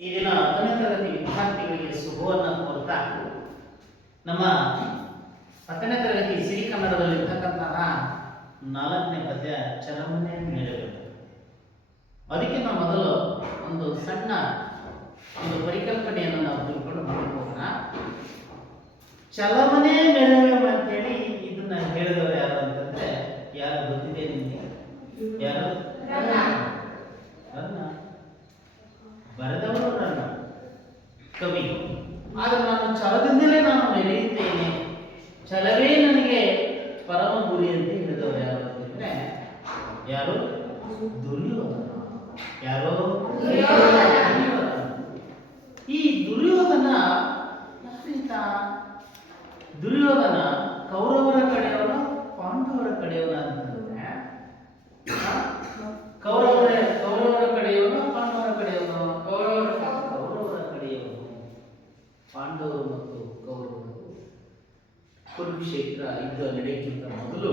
ಈ ದಿನ 10ನೇ ತರಗತಿ ವಿದ್ಯಾರ್ಥಿಗಳಿಗೆ ಶುಭವನ್ನು ಕೋರ್ತಾ ನಮ್ಮ 10ನೇ ತರಗತಿ ಸಿರಿ ಕನ್ನಡದಲ್ಲಿರ್ತಕ್ಕಂತಹ 4ನೇ ಪದ್ಯ ಚಲಮನೆ ಮೇಳಗಳು. ಅದಕ್ಕಿಂತ ಮೊದಲು ಒಂದು ಸಣ್ಣ ಪರಿಕಲ್ಪನೆಯನ್ನು ನಾವು ತಿಳ್ಕೊಂಡು ಹೋಗೋಣ. ಚಲಮನೆ ಮೇಳಗಳು ಅಂತೇಳಿ ಇದನ್ನ ಹೇಳಿದವರು ಯಾರು ಅಂತಂದ್ರೆ ಯಾರು ಗೊತ್ತಿದೆ ನಿಮಗೆ? ಯಾರು? ಬರೆದವರು ನನ್ನ ಕವಿ. ಆದರೆ ನಾನು ಛಲದಿಂದಲೇ ನಾನು ಮೆರೆಯುತ್ತೇನೆ, ಛಲವೇ ನನಗೆ ಪರಮ ಗುರಿ ಅಂತ ಹೇಳಿದವರು ಯಾರು ಅಂತಂದ್ರೆ ಯಾರು? ದುರ್ಯೋಧನ. ಯಾರು? ಈ ದುರ್ಯೋಧನ ದುರ್ಯೋಧನ ಕೌರವರ ಕಡೆಯವನ ಪಾಂಡವರ ಕಡೆಯವನ ಅಂತಂದ್ರೆ ಕೌರವರ ಕಡೆಯವನು ಪಾಂಡವರ ಕಡೆಯವನು? ಕೌರವರ ಕಡೆಯವನು. ಪಾಂಡವರು ಮತ್ತು ಕೌರವರು ಕುರುಕ್ಷೇತ್ರ ಯುದ್ಧ ನಡೆಯಕ್ಕಿಂತ ಮೊದಲು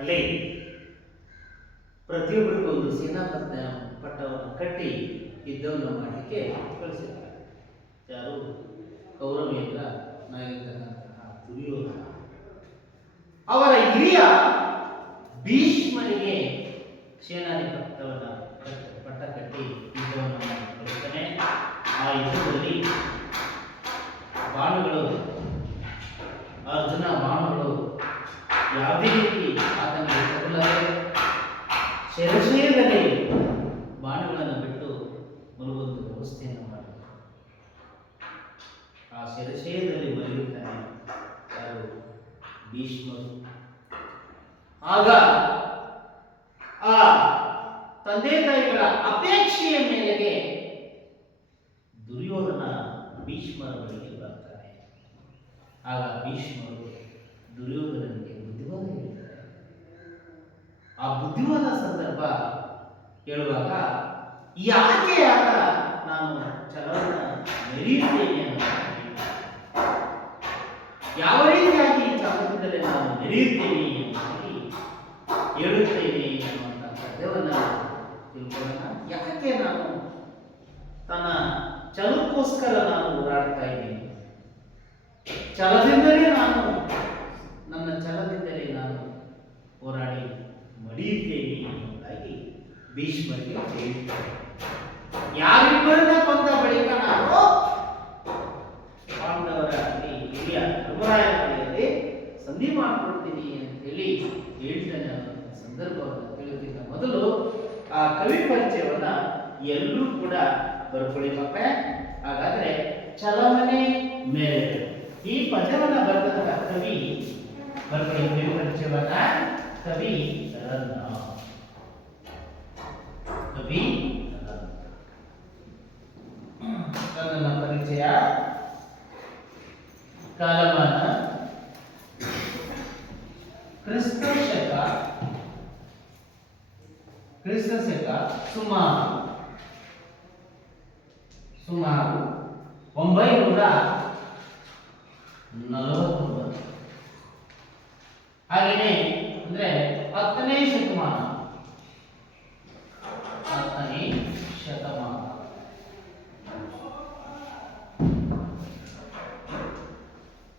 ಅಲ್ಲಿ ಪ್ರತಿಯೊಬ್ಬರಿಗೂ ಒಂದು ಸೇನಾಪತಿ ಪಟ್ಟವನ್ನು ಕಟ್ಟಿ ಯುದ್ಧವನ್ನು ಮಾಡಲಿಕ್ಕೆ ಕಳಿಸಿದ್ದಾರೆ. ಯಾರು? ಕೌರವೇಂದ್ರ ನಾಯಕನಾದಂತಹ ದುರ್ಯೋಧನ ಅವರ ಹಿರಿಯ ಭೀಷ್ಮನಿಗೆ ಸೇನಾಧಿಪತ್ಯವನ್ನು ಪಟ್ಟ ಕಟ್ಟಿ ಯುದ್ಧವನ್ನು ಮಾಡಿಕೊಳ್ಳುತ್ತಾನೆ. ಆ ಯುದ್ಧದಲ್ಲಿ ಬಾಣಗಳು, ಅರ್ಜುನ ಬಾಣಗಳು ಯಾವುದೇ ರೀತಿ ಆತನಿಗೆ ತಗುಲದೆ ಶರಶಯದಲ್ಲಿ ಬಾಣಗಳನ್ನು ಬಿಟ್ಟು ಬರುವಂತ ವ್ಯವಸ್ಥೆಯನ್ನು ಮಾಡಿದರು. ಆ ಶರಶಯದಲ್ಲಿ ಮರೆಯುತ್ತಾನೆ ಯಾರು? ಭೀಷ್ಮರು. ಆಗ ಆ ತಂದೆ ತಾಯಿಗಳ ಅಪೇಕ್ಷೆಯ ಮೇರೆಗೆ ದುರ್ಯೋಧನ ಭೀಷ್ಮರ ಬಳಿಗೆ ಬರ್ತಾರೆ. ಆಗ ಭೀಷ್ಮರು ದುರ್ಯೋಧನನಿಗೆ ಬುದ್ಧಿವಾದ ಹೇಳ್ತಾರೆ. ಆ ಬುದ್ಧಿವಾದ ಸಂದರ್ಭ ಹೇಳುವಾಗ ಯಾಕೆ ಆಗ ನಾನು ಛಲವನ್ನು ಮೆರೆಯುತ್ತೇನೆ ಅಂತ ಯಾವ ರೀತಿಯಾಗಿ ಛಲದಿಂದಲೇ ನಾನು ಮೆರೆಯುತ್ತೇನೆ ಎಂಬುದಾಗಿ ಹೇಳುತ್ತೇನೆ ಎನ್ನುವಂಥ ಪದ್ಯವನ್ನು ತಿಳ್ಕೊಳ್ಳೋಣ. ಯಾಕೆ ನಾನು ತನ್ನ ಛಲಕ್ಕೋಸ್ಕರ ನಾನು ಹೋರಾಡ್ತಾ ಇದ್ದೀನಿ, ಛಲದಿಂದಲೇ ನಾನು ನನ್ನ ಛಲದಿಂದಲೇ ನಾನು ಹೋರಾಡಿ ಮಡಿಯುತ್ತೇನೆ ಎಂಬುದಾಗಿ ಭೀಷ್ಮರಿಗೆ ಹೇಳ್ತಾರೆ. ಯಾರಿಬ್ಬರನ್ನ ಕೊಂದ ಬಳಿಕ ನಾನು ಪಾಂಡವರ ಹಿರಿಯ ಧರ್ಮರಾಯನಲ್ಲಿ ಸಂಧಿ ಮಾಡಿಕೊಡ್ತೀನಿ ಅಂತ ಹೇಳಿ ಹೇಳ್ತಾನೆ. ಸಂದರ್ಭವನ್ನು ತಿಳಿಯೋದಕ್ಕಿಂತ ಮೊದಲು ಆ ಕವಿ ಪರಿಚಯವನ್ನ ಎಲ್ಲರೂ ಕೂಡ ಬರ್ಕೊಳ್ಳಿ ಮಕ್ಕಳ. ಹಾಗಾದ್ರೆ ಚಲಮನೆ ಮೇಲೆ ಈ ಪದ್ಯವನ್ನ ಬರೆದಂತ ಕವಿ ಬರ್ಕೊಳ್ಳಿ. ಕವಿ ಪರಿಚಯವನ್ನ ಕವಿ ರನ್ನ. ಕವಿ ರನ್ನನ ಪರಿಚಯ. ಕಾಲಮಾನ ಕ್ರಿಸ್ತ ಶಕ ಸುಮಾರು 949. ಹಾಗೆಯೇ ಅಂದ್ರೆ 10ನೇ ಶತಮಾನ.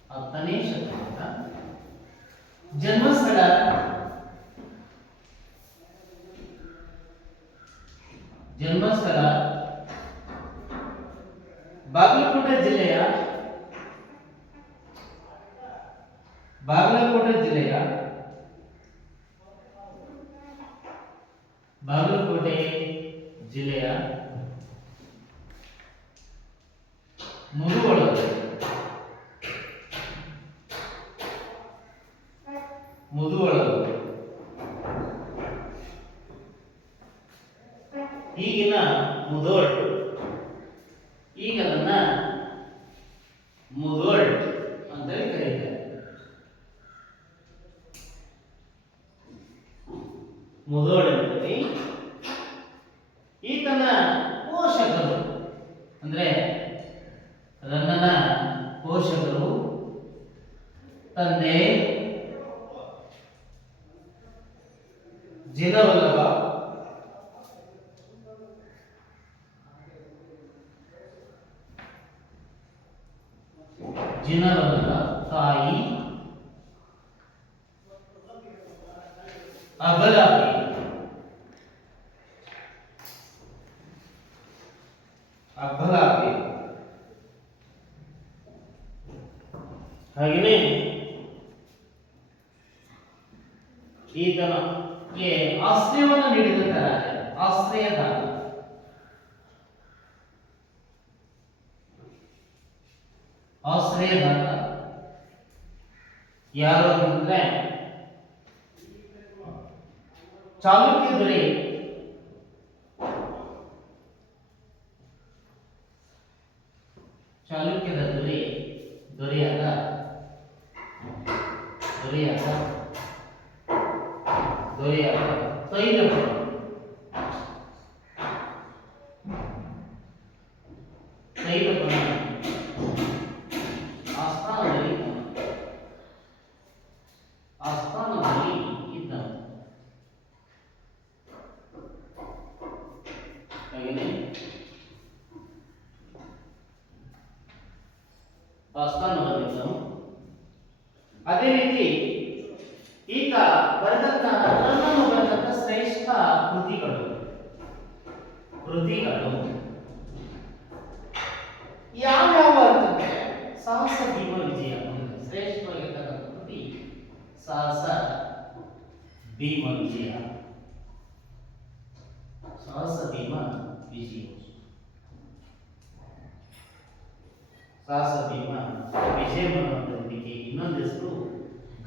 10ನೇ ಶತಮಾನ ಜನ್ಮಸ್ಥಳ ಬಾಗಲಕೋಟೆ ಜಿಲ್ಲೆಯ ಮುಧುವಳಲು ಈಗಿನ ಮುಧೋಳ್, ಈಗ ಅದನ್ನ ಮುಧೋಳ್ ಅಂತ ಕರೀತಾರೆ. ಮುಧೋಳ್ ಅಂತೇಳಿ ಈತನ ಪೋಷಕರು ಅಂದ್ರೆ ರನ್ನನ ಪೋಷಕರು ತಂದೆ ಜಿನವಲ್ಲ ತಾಯಿ ಅಬಲಾಪಿ ಅಬಲಾಪಿ ಹಾಗೆಯೇ ಈತನಿಗೆ ಆಶ್ರಯವನ್ನು ನೀಡಿದಂತ ರಾಜ ಆಶ್ರಯದಾತ ಆಶ್ರಯದಾತ ಯಾರು ಅಂತಂದ್ರೆ ಚಾಲುಕ್ಯ ದೊರೆ ಚಾಲುಕ್ಯದ ದೊರೆಯಾದ ತೈಲಪುರ ಆಸ್ಥಾನದಲ್ಲಿ ಇದ್ದನು. ಹಾಗೆಯೇ ಆಸ್ಥಾನದಲ್ಲಿದ್ದನು. ಅದೇ ರೀತಿ ಈತ ನನ್ನನ್ನು ಬರೆದಂತ ಶ್ರೇಷ್ಠ ಕೃತಿಗಳು ಯಾವ್ಯಾವ ಅಂತಂದ್ರೆ ಸಾಹಸ ಭೀಮ ವಿಜಯ ಶ್ರೇಷ್ಠವಾಗಿರ್ತಕ್ಕಂಥ ಕೃತಿ ಸಾಹಸ ಭೀಮ ವಿಜಯ. ಸಾಹಸ ಭೀಮ ವಿಜಯ ಅನ್ನುವಂಥದ್ದಕ್ಕೆ ಇನ್ನೊಂದು ಹೆಸರು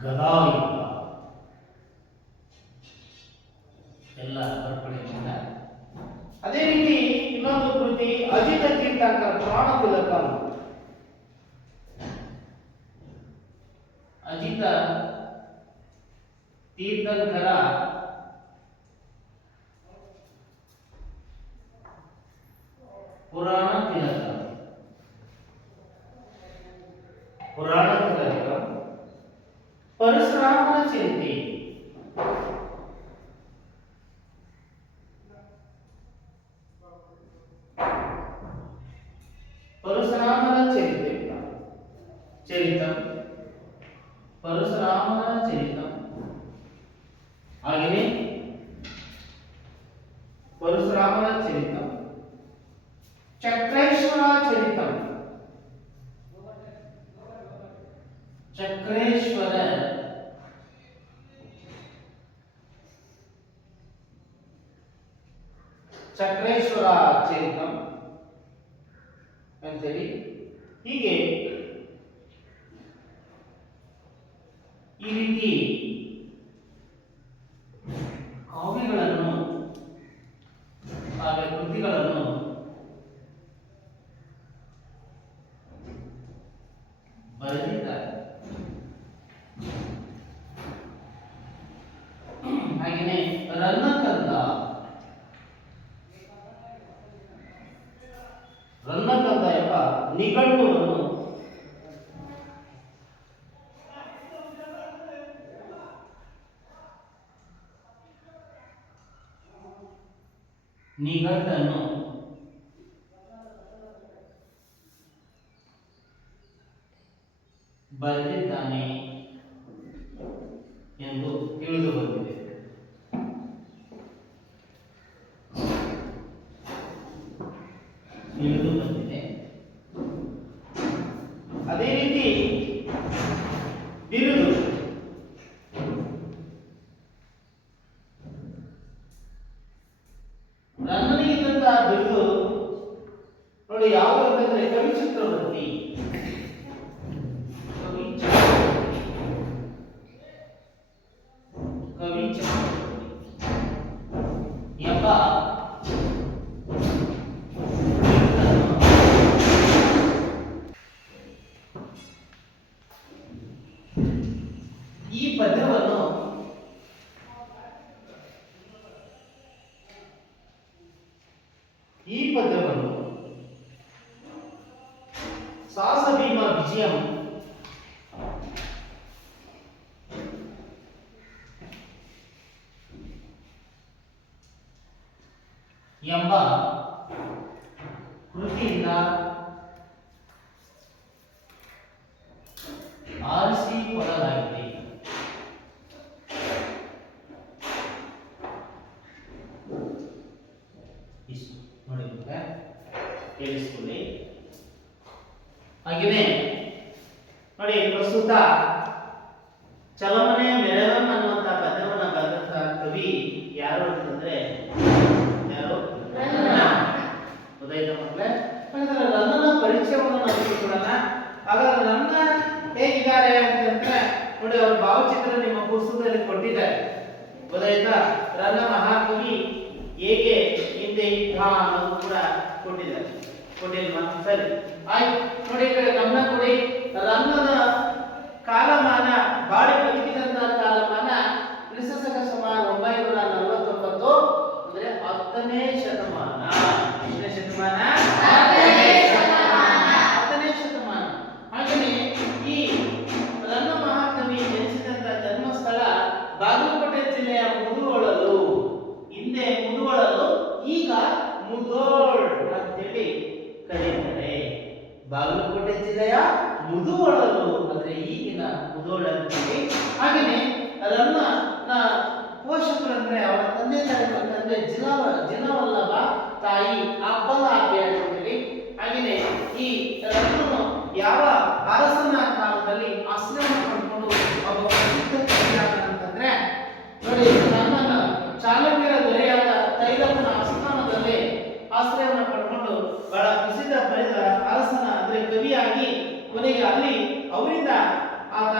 ಗದಾಯುದ್ಧ. ಎಲ್ಲ ಬರ್ಪಣೆಯಿಂದ ಅದೇ ರೀತಿ ಇನ್ನೊಂದು ಕೃತಿ ಅಜಿತ ತೀರ್ಥಂಕರ ಪ್ರಾಣ ತಿಲಕಂ. ಅಜಿತ ತೀರ್ಥಂಕರ ಪುರಾಣ ತಿಲಕ ಪರಶುರಾಮನ ಚರಿತೆ ಪರಶುರಾಮನ ಚರಿತ ಹಾಗೆಯೇ ಪರಶುರಾಮನ ಚರಿತ ಚಕ್ರೇಶ್ವರ ಚರಿತಂ ಚಕ್ರೇಶ್ವರ ಚರಿತಂ ಅಂತೇಳಿ ಹೀಗೆ ಈ ರೀತಿ ಕಾವ್ಯಗಳನ್ನು ಕಾವ್ಯ ಕೃತಿಗಳನ್ನು ಬರೆದಿದ್ದಾರೆ. ಹಾಗೆಯೇ ರನ್ನಕಂದ ಎಂಬ ನಿಘಂಟುವನ್ನು ಬರೆದಿದ್ದಾನೆ ಎಂದು ತಿಳಿದು ಬಂದಿದೆ. ಅದೇ ರೀತಿ ಬಿರುದು ನನ್ನನಿಗಿದ್ದಂತಹ ಬಿರುದು ನೋಡಿ ಯಾವುದು ಅಂತಂದ್ರೆ ಕವಿ ಚಕ್ರವರ್ತಿ. ಎಂಬ ಈ ಪದ್ಯವನ್ನು ಸಾಹಸ ಭೀಮ ವಿಜಯಂ ಎಂಬ ಕೃತಿಯಿಂದ ಕೇಳಿಸ್ಕೊಳ್ಳಿ. ಹಾಗೆಯೇ ನೋಡಿ, ಪ್ರಸ್ತುತ ಚಲಮನೆ ಮೆರವಂ ಅನ್ನುವಂತ ಪದ್ಯವನ್ನ ಬರೆದಂತ ಕವಿ ಯಾರು ಅಂತಂದ್ರೆ ಯಾರು? ಗೊತ್ತಾಯ್ತಾ ಮಕ್ಕಳೇ? ಹಾಗಾದ್ರೆ ರನ್ನನ ಪರಿಚಯವನ್ನು ನಾವು ತಿಳ್ಕೊಳ್ಳೋಣ. ಹಾಗಾದ್ರೆ ರನ್ನ ಹೇಗಿದ್ದಾರೆ ಅಂತಂದ್ರೆ ನೋಡಿ, ಅವ್ರ ಭಾವಚಿತ್ರ ನಿಮ್ಮ ಪುಸ್ತಕದಲ್ಲಿ ಕೊಟ್ಟಿದ್ದಾರೆ. ಗೊತ್ತಾಯ್ತಾ? ರನ್ನ ಮಹಾಕವಿ ಹೇಗೆ ಹಿಂದೆ ಇದ್ದ ಅನ್ನೋದು ಕೂಡ ಕೊಟ್ಟಿದ್ದಾರೆ. ಕೊಟ್ಟಿಲ್ವಾ? ಸರಿ, ಆಯ್ತು. ನೋಡಿ, ಈ ಕಡೆ ಗಮನ ಕೊಡಿ. ರನ್ನನ ಕಾಲಮಾನ, ಬಾಳಿ ಬದುಕಿದಂತಹ ಕಾಲಮಾನ ಕ್ರಿಸ್ತಶಕ ಸುಮಾರು 949, ಅಂದ್ರೆ 10ನೇ ಶತಮಾನ. ಎಷ್ಟನೇ ಶತಮಾನ? 10ನೇ ಶತಮಾನ. ಹಾಗೆಯೇ ಈ ರನ್ನ ಮಹಾಕವಿ ಜನಿಸಿದಂತಹ ಜನ್ಮಸ್ಥಳ ಬಾಗಲಕೋಟೆ ಜಿಲ್ಲೆಯ ಮುಧೋಳಲು. ಹಿಂದೆ ಮುಧೋಳಲು, ಈಗ ಮುಧೋಳ್ ಅಂತೇಳಿ ಕರೀತಾರೆ. ಬಾಗಲಕೋಟೆ ಜಿಲ್ಲೆಯ ಮುಧೋಳಲು ಅಂದ್ರೆ ಈಗಿನ ಮುಧೋಳ ಅಂತೇಳಿ. ಹಾಗೆಯೇ ರನ್ನನ ಪೋಷಕರು ಅಂದ್ರೆ ಅವರ ತಂದೆ ತಾಯಿ ಜಿನವಲ್ಲಭ, ತಾಯಿ ಅಬ್ಬಲಾಭ್ಯ ಅಂತೇಳಿ. ಹಾಗೆಯೇ ಈ ರನ್ನನು ಯಾವ ಅರಸನ ಕಾಲದಲ್ಲಿ ಆಶ್ರಯ ಪಡ್ಕೊಂಡು ಒಬ್ಬ ಪ್ರಸಿದ್ಧ ಕವಿಯಾದ ಅಂತಂದ್ರೆ ನೋಡಿ, ರನ್ನನ ಚಾಲುಕ್ಯರ ದೊರೆಯಾದ ತೈಲಪ್ಪನ ಆಸ್ಥಾನದಲ್ಲಿ ಆಶ್ರಯವನ್ನು ಪಡ್ಕೊಂಡು ಬಹಳ ಪ್ರಸಿದ್ಧ ಪಡೆದ ಅರಸನ ಅಂದ್ರೆ ಕವಿಯಾಗಿ ಕೊನೆಗೆ ಅಲ್ಲಿ ಅವರಿಂದ ಆತ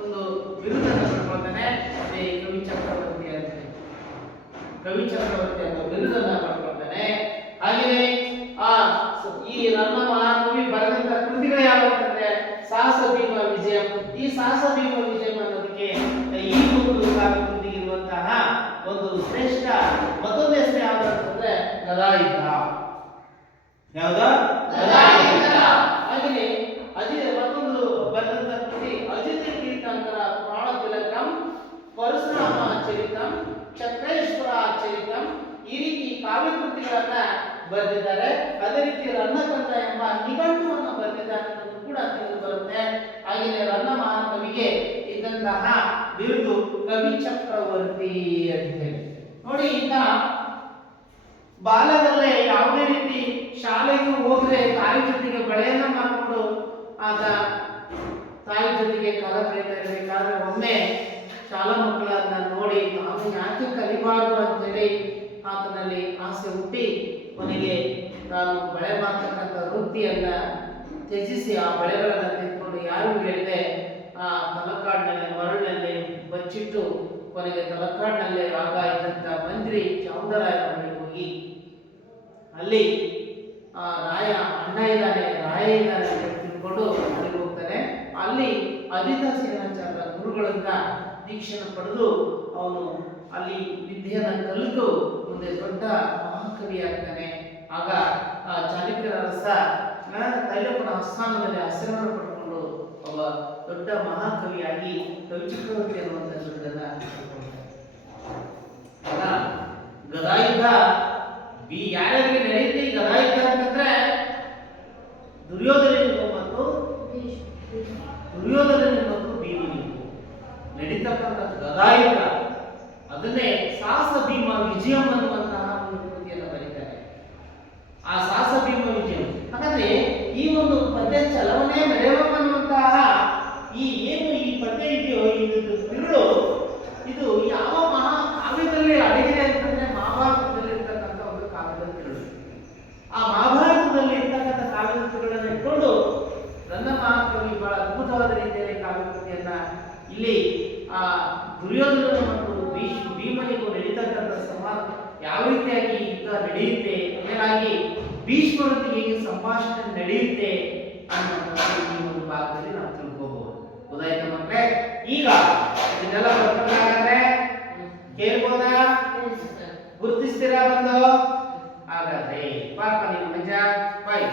ಒಂದು ಬಿರುದನ್ನು ಪಡ್ಕೊಳ್ತಾನೆ. ಅದೇ ಕವಿ ಚಕ್ರವರ್ತಿ ಅಂತ, ಕವಿ ಚಕ್ರವರ್ತಿ ಅಂತ ಬಿರುದನ್ನ ಪಡ್ಕೊಳ್ತಾನೆ. ಹಾಗೆಯೇ ಈ ರನ್ನ ಮಹಾಕವಿ ಬರೆದಂತ ಕೃತಿಗಳು ಯಾವುದು ಅಂತಂದ್ರೆ ಸಾಹಸ ಭೀಮ ವಿಜಯಂ. ಈ ಸಾಹಸ ಭೀಮ ವಿಜಯಂ ಅನ್ನೋದಕ್ಕೆ ಈ ಒಂದು ಕಾವ್ಯ ಕೃತಿಗೆ ಇರುವಂತಹ ಒಂದು ಶ್ರೇಷ್ಠ ಮತ್ತೊಂದು ಹೆಸರು ಯಾವುದು ಅಂತಂದ್ರೆ ಗದಾಯುದ್ಧ. ಯಾವ್ದು? ಗದಾಯುದ್ಧ. ಹಾಗೆಯೇ ಮತ್ತೊಂದು ಬರೆದಂತ ಕೃತಿ ಅಜಿತ ತೀರ್ಥಂಕರ ಪುರಾಣ ತಿಲಕಂ, ಪರಶುರಾಮ ಚರಿತಂ, ಚಕ್ರೇಶ್ವರ ಚರಿತಂ. ಈ ರೀತಿ ಕಾವ್ಯ ಕೃತಿಗಳನ್ನ ಬರೆದಿದ್ದಾರೆ. ಅದೇ ರೀತಿ ರನ್ನಕಂಠ ಎಂಬ ನಿಘಂಟುವನ್ನು ಬರೆದಿದ್ದಾರೆ ಅನ್ನೋದು ಕೂಡ ತಿಳಿದು ಬರುತ್ತೆ. ಹಾಗೆಯೇ ರನ್ನ ಮಹಾಕವಿಗೆ ಇದ್ದಂತಹ ಬಿರುದು ಕವಿ ಚಕ್ರವರ್ತಿ ಅಂತ ಹೇಳಿ. ನೋಡಿ, ಈಗ ಬಾಲ್ಯದಲ್ಲೇ ಯಾವುದೇ ರೀತಿ ಶಾಲೆಗೂ ಹೋದ್ರೆ ತಾಯಿ ಜೊತೆಗೆ ಬಳೆಯನ್ನ ಮಾಡಿಕೊಂಡು ಆತ ತಾಯಿ ಜೊತೆಗೆ ಕಾಲ ಕಳೀತಾ ಇರಬೇಕಾದ್ರೆ ಒಮ್ಮೆ ಶಾಲಾ ಮಕ್ಕಳನ್ನ ನೋಡಿ ತಾನು ಯಾಕೆ ಕಲಿಬಾರದು ಅಂತೇಳಿ ಆತನಲ್ಲಿ ಆಸೆ ಹುಟ್ಟಿ ಕೊನೆಗೆ ತಾನು ಬಳೆ ಮಾಡ್ತಕ್ಕಂಥ ವೃತ್ತಿಯನ್ನ ತ್ಯಜಿಸಿ ಆ ಬಳೆಗಳನ್ನ ತೆಗೆದುಕೊಂಡು ಯಾರಿಗೂ ಹೇಳಿದೆ ಆ ತಲಕಾಡಿನಲ್ಲಿ ಮರಳಿನಲ್ಲಿ ಬಚ್ಚಿಟ್ಟು ಕೊನೆಗೆ ತಲಕಾಡಿನಲ್ಲೇ ಆಗ ಇದ್ದಂತ ಮಂತ್ರಿ ಚಾಮುಂಡರಾಯನ ಮನೆಗೆ ಹೋಗಿ ಅಲ್ಲಿ ಆ ರಾಯ ಅಣ್ಣ ಇದ್ದಾನೆ, ರಾಯ ಇದ್ದಾನೆ ಅಂತ ತಿಳ್ಕೊಂಡು ಅಲ್ಲಿಗೆ ಹೋಗ್ತಾನೆ. ಅಲ್ಲಿ ಅದಿತ ಸೇನಾಚಾರ್ಯ ಗುರುಗಳಿಂದ ದೀಕ್ಷೆಯನ್ನು ಪಡೆದು ಅವನು ಅಲ್ಲಿ ವಿದ್ಯೆಯನ್ನು ಕಲಿತು ಮುಂದೆ ದೊಡ್ಡ ಮಹಾಕವಿ ಆಗ್ತಾನೆ. ಆಗ ಆ ಚಾಲುಕ್ಯರ ಅರಸ ತೈಲಪ್ಪನ ಆಸ್ಥಾನದಲ್ಲಿ ಆಶ್ರಯವನ್ನು ಪಡ್ಕೊಂಡು ಒಬ್ಬ ದೊಡ್ಡ ಮಹಾಕವಿಯಾಗಿ ಕವಿ ಚಕ್ರವರ್ತಿ ಅನ್ನುವಂಥ ದೊಡ್ಡದನ್ನ ಆಗ ಗದಾಯುದ್ಧ ಯಾರ್ಯಾರಿಗೆ ನಡೆಯುತ್ತೆ ಈ ಗದಾಯುದ್ಧ ಅಂತಂದ್ರೆ ದುರ್ಯೋಧನನಿಗೂ ಮತ್ತು ಭೀಮನಿಗೂ ನಡೀತಕ್ಕಂಥ ಗದಾಯುದ್ಧ. ಅದನ್ನೇ ಸಾಹಸ ಭೀಮ ವಿಜಯಂ ಅನ್ನುವಂತಹ ಒಂದು ಕೃತಿಯನ್ನು ಬರೀತಾರೆ. ಆ ಸಾಹಸ ಭೀಮ ವಿಜಯಂ. ಹಾಗಾದ್ರೆ ಈ ಒಂದು ಪದ್ಯ ಚಲವನೆ ಮೆರವಂ ಅನ್ನುವಂತಹ ಈ ಏನು ಈ ಪದ್ಯ ಇದೆಯೋ ಇದು ತಿರುಳು ಇದು ಯಾವ ಮಹಾ ಕಾವ್ಯದಲ್ಲಿ ಅಡಗಿದೆ ಅಂತಂದ್ರೆ ಮಹಾಭಾರತದಲ್ಲಿ ಇರ್ತಕ್ಕಂಥ ಒಂದು ಕಾವ್ಯದ ತಿರುಳು. ಆ ಮಹಾಭಾರತದಲ್ಲಿ ಇರ್ತಕ್ಕಂಥ ಕಾವ್ಯದ ತಿರುಳನ್ನು ಇಟ್ಕೊಂಡು ರನ್ನ ಮಹಾಕವಿ ಬಹಳ ಅದ್ಭುತವಾದ ರೀತಿಯಲ್ಲಿ ಕಾವ್ಯಕೃತಿಯನ್ನ ಇಲ್ಲಿ ಆ ದುರ್ಯೋಧನ ಮತ್ತು ಭೀಮನಿಗೂ ನಡೀತಕ್ಕಂಥ ಸಂವಾದ ಯಾವ ರೀತಿಯಾಗಿ ಯುದ್ಧ ನಡೆಯುತ್ತೆ, ಮೇಲಾಗಿ ಭೀಷ್ಮರೊಂದಿಗೆ ಹೇಗೆ ಸಂಭಾಷಣೆ ನಡೆಯುತ್ತೆ ಅನ್ನೋದನ್ನ ಈ ಒಂದು ಭಾಗದಲ್ಲಿ ನಾವು ತಿಳ್ಕೋಬಹುದು. ಗೊತ್ತಾಯ್ತಾ ಮಕ್ಕಳೇ? ಈಗ ಇದನ್ನೆಲ್ಲ ಬರ್ಕೊಂಡಾಗಂದ್ರೆ ಕೇಳ್ಬೋದಾ? ಗುರುತಿಸ್ತೀರಾ ಬಂದು? ಹಾಗಾದ್ರೆ ಪಾಪ ನಿಮ್ಮ ನಿಜ ಬಾಯ್.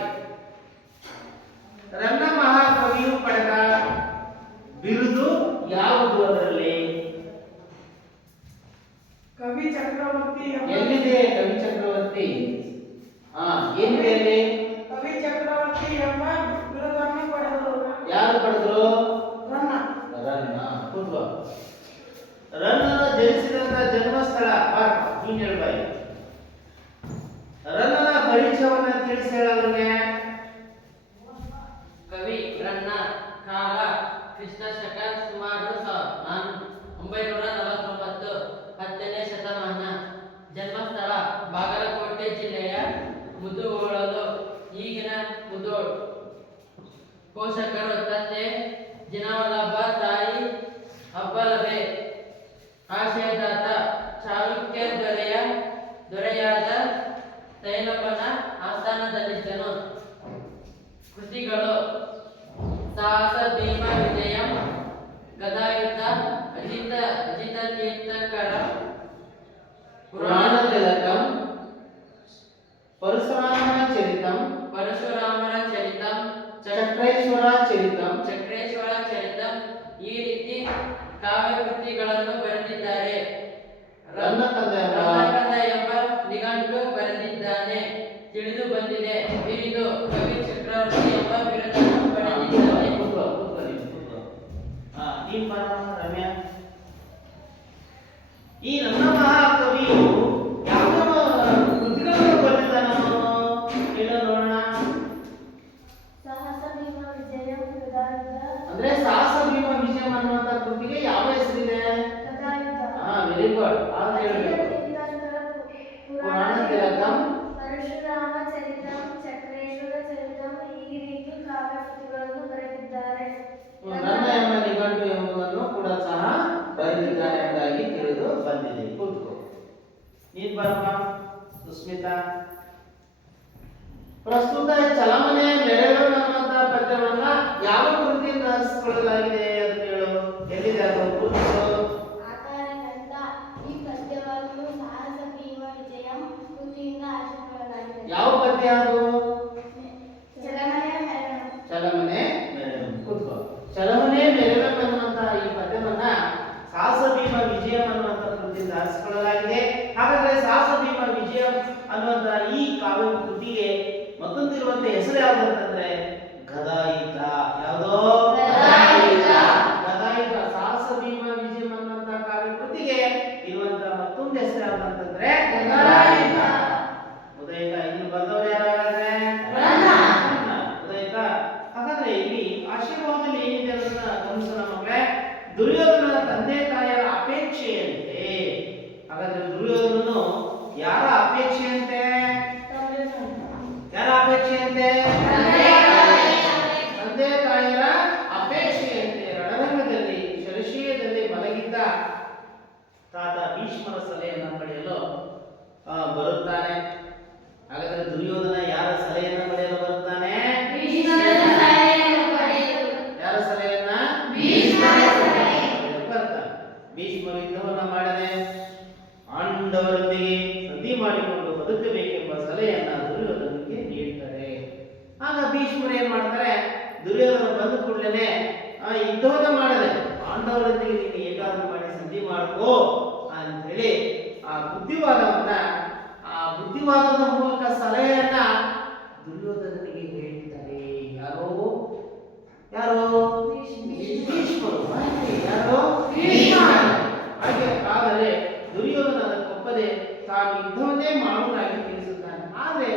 ರನ್ನ ಮಹಾಕವಿಯು ಪಡೆದ ಬಿರುದು ಯಾವುದು? ಅದರಲ್ಲಿ ಕವಿ ಚಕ್ರವರ್ತಿ. ಎಲ್ಲಿದೆ ಕವಿ ಚಕ್ರವರ್ತಿ? ಏನಿದೆ ಅಲ್ಲಿ? ಕವಿ ಚಕ್ರವರ್ತಿ ಎಂಬ ಬಿರುದನ್ನು ಪಡೆದರು. ಯಾರು ಪಡೆದರು? ರನ್ನ. ರನ್ನನ ಜನಿಸಿದಂತ ಜನ್ಮಸ್ಥಳ ನೀನ್ ಹೇಳ್ಬಾಯಿ. ರನ್ನನ ಪರಿಚಯವನ್ನ ತಿಳಿಸಿ ಹೇಳೋರಿಗೆ. ಕವಿ ರನ್ನ ಕಾಲ ಕ್ರಿಸ್ತ ಶಕ ಸುಮಾರು 949 10ನೇ ಶತಮಾನ. ಜನ್ಮಸ್ಥಳ ಬಾಗಲಕೋಟೆ ಜಿಲ್ಲೆಯ ಮುಧೋಳಲು, ಈಗಿನ ಮುಧೋಳ್. ಪೋಷಕರು ತಂದೆ ಜಿನವಲ್ಲಭ, ತಾಯಿ ಅಬ್ಬಲಬೆ. ಆಶಯದಾತ ಚಾಲುಕ್ಯ ದೊರೆಯಾದ ತೈಲಪ್ಪನ ಆಸ್ಥಾನದಲ್ಲಿದ್ದನು. ಕೃತಿಗಳು: ಸಾಹಸ ಭೀಮ ವಿಜಯಂ, ಗದಾಯುದ್ಧ, ಅಜಿತ ತೀರ್ಥಂಕರ, ಪುರಾಣ ತಿಲಕಂ, ಪರಶುರಾಮರ ಚರಿತಂ, ಚಕ್ರೇಶ್ವರ ಚರಿತಂ ಈ ರೀತಿ ಕಾವ್ಯ ಕೃತಿಗಳನ್ನು ಬರೆದಿದ್ದಾರೆ. ರನ್ನಕಂದ ಎಂಬ ನಿಘಂಟು ಬರೆದಿದ್ದಾನೆ. ತಿಳಿದು ಬಂದಿದೆ. ಬಿರಿದು ಕವಿ ಚಕ್ರವರ್ತಿ ಎಂಬ ಬಿರುದನ್ನು ಪಡೆದಿದ್ದಾನೆ. ರಮ್ಯಾ, ಈ ನನ್ನ ಮಹಾಕವಿಯು ಯಾವ ಕೃತಿಗಳನ್ನು ಬರೆದಿದ್ದಾನೋ ಹೇಳೋ ನೋಡೋಣ. ಸಾಹಸ ಭೀಮ ವಿಜಯಂ, ಗದಾಯುದ್ಧ. ಅಂದ್ರೆ ಸಾಹಸ ಭೀಮ ವಿಜಯಂ ಅನ್ನುವಂತ ಕೃತಿಗೆ ಯಾವ ಹೆಸರಿದೆ? ಗದಾಯುದ್ಧ. Very good. ಅದು ಹೇಳಬೇಕು. ಪುರಾಣ ತಿಲಕಂ, ಪರಶುರಾಮ ಚರಿತಂ, ಚಕ್ರೇಶ್ವರ ಚರಿತಂ ಈ ರೀತಿ ಕಾವ್ಯ ಕೃತಿಗಳನ್ನು ಬರೆದಿದ್ದಾರೆ. ನನ್ನ ಎಂಬ ನಿಘಂಟು ಎಂಬುದನ್ನು ಕೂಡ ಸಹ ಬರೆದಿದ್ದಾರೆ ಎಂಬುದಾಗಿ ತಿಳಿದು ಬಂದಿದೆ. ಕೂತ್ಕೋ. ನೀನ್ ಬರಮ್ಮ ಸುಸ್ಮಿತಾ. ಪ್ರಸ್ತುತ ಚಲಮನೆ ಮೆರೆಗಳು ಅನ್ನುವಂತಹ ಪದ್ಯವನ್ನ ಯಾವ ಕೃತಿಯಿಂದ ರಚಿಸಿಕೊಳ್ಳಲಾಗಿದೆ ಅಂತ ಹೇಳು. ಎಲ್ಲಿದೆ ಅದು? ಕೂತ್ಕೋ. ಆಕಾರಗಂಧ ಈ ಪದ್ಯವನ್ನು ಸಾಹಸ ಭೀಮ ವಿಜಯಂ ಕೃತಿಯಿಂದ ಆರಿಸಿಕೊಳ್ಳಲಾಗಿದೆ. ಯಾವ ಪದ್ಯ ಅದು? ಚಲಮನೆಯ ಮೆರವಣಿಗೆ. ಚಲಮನೆ ಮೆರೆಗಳು. ಕೂತ್ಕೋ. ಚಲಮನೆ ಮೆರೆಗಳು ಅನ್ನುವಂತಹ ಈ ಪದ್ಯವನ್ನ ಸಾಹಸ ಭೀಮ ವಿಜಯಂ ಅನ್ನುವಂತಹ ಕೃತಿಯಿಂದ ಆರಿಸಿಕೊಳ್ಳಲಾಗಿದೆ. ಹಾಗಾದ್ರೆ ಸಾಹಸ ಭೀಮ ವಿಜಯಂ ಅನ್ನುವಂತಹ ಈ ಕಾವ್ಯ ಕೃತಿಗೆ ಮತ್ತೊಂದಿರುವಂತಹ ಹೆಸರು ಯಾವುದು ಅಂತಂದ್ರೆ ಗದಾಯುದ್ಧ. ಯಾವುದೋ? ಗದಾಯುದ್ಧ. ಸಾಹಸ ಭೀಮ ವಿಜಯಂ ಅನ್ನುವಂತಹ ಕಾವ್ಯ ಕೃತಿಗೆ ಇರುವಂತಹ ಮತ್ತೊಂದು ಹೆಸರು ಯಾವುದು ಅಂತಂದ್ರೆ ಗದಾಯುದ್ಧ. ಉದಯಿತ. ಇನ್ನು ಬಂದವರು ಯಾರಾದ್ರೆ ಉದಯಿತ. ಹಾಗಾದ್ರೆ ಇಲ್ಲಿ ಆಶೀರ್ವಾದದಲ್ಲಿ ಏನಿದೆ ಅನ್ನೋದನ್ನ ಗಮನಿಸೋಣ ಮಕ್ಕಳೇ. ದುರ್ಯೋಧನನ ತಂದೆ ತಾಯಿಯರ ಅಪೇಕ್ಷೆಯಂತೆ. ಹಾಗಾದ್ರೆ ದುರ್ಯೋಧನನು ಯಾರ ಅಪೇಕ್ಷೆಯಂತೆ? ಯಾರ ಅಪೇಕ್ಷೆಯಂತೆ? ತಂದೆ ತಾಯಿಯರ ಅಪೇಕ್ಷೆಯಂತೆ ರಣರಂಗದಲ್ಲಿ ಶರಶೀಯದಲ್ಲಿ ಮಲಗಿದ್ದ ತಾತ ಭೀಷ್ಮರ ಸಲಹೆಯನ್ನು ಪಡೆಯಲು ಬರುತ್ತಾನೆ. ಹಾಗಾದ್ರೆ ದುರ್ಯೋಧನ ಯಾರ ಸಲಹೆಯನ್ನು ಪಡೆಯಲು ಬರುತ್ತಾನೆ? ಯಾರ ಸಲಹೆಯನ್ನ? ಬರ್ತಾನೆ. ಭೀಷ್ಮರು ಯುದ್ಧವನ್ನ ಮಾಡದೆ ಪಾಂಡವರೊಂದಿಗೆ ಸಂಧಿ ಮಾಡಿಕೊಂಡು ಬದುಕಬೇಕೆಂಬ ಸಲಹೆಯನ್ನ ದುರ್ಯೋಧನಿಗೆ ನೀಡ್ತಾರೆ. ಆಗ ಭೀಷ್ಮರು ಏನ್ ಮಾಡ್ತಾರೆ? ದುರ್ಯೋಧನ ಬಂದ ಕೂಡಲೇ ಯುದ್ಧವನ್ನ ಮಾಡದೆ ಪಾಂಡವರೊಂದಿಗೆ ನೀನು ಹೇಗಾದ್ರೂ ಮಾಡಿ ಸಂಧಿ ಮಾಡ್ಕೋ ಅಂತ ಹೇಳಿ ಬುದ್ಧಿವಾದದ ಮೂಲಕ ಸಲಹೆಯನ್ನ ದುರ್ಯೋಧನನಿಗೆ ಹೇಳ್ತಾರೆ. ಯಾರೋ ಭೀಷ್ಮರು. ಯಾರೋ ಹಾಗೆ. ಆದರೆ ದುರ್ಯೋಧನ ಅದಕ್ಕೊಪ್ಪದೆ ತಾನು ಯುದ್ಧವನ್ನೇ ಮಾಡುವುದಾಗಿ ತಿಳಿಸುತ್ತಾನೆ. ಆದ್ರೆ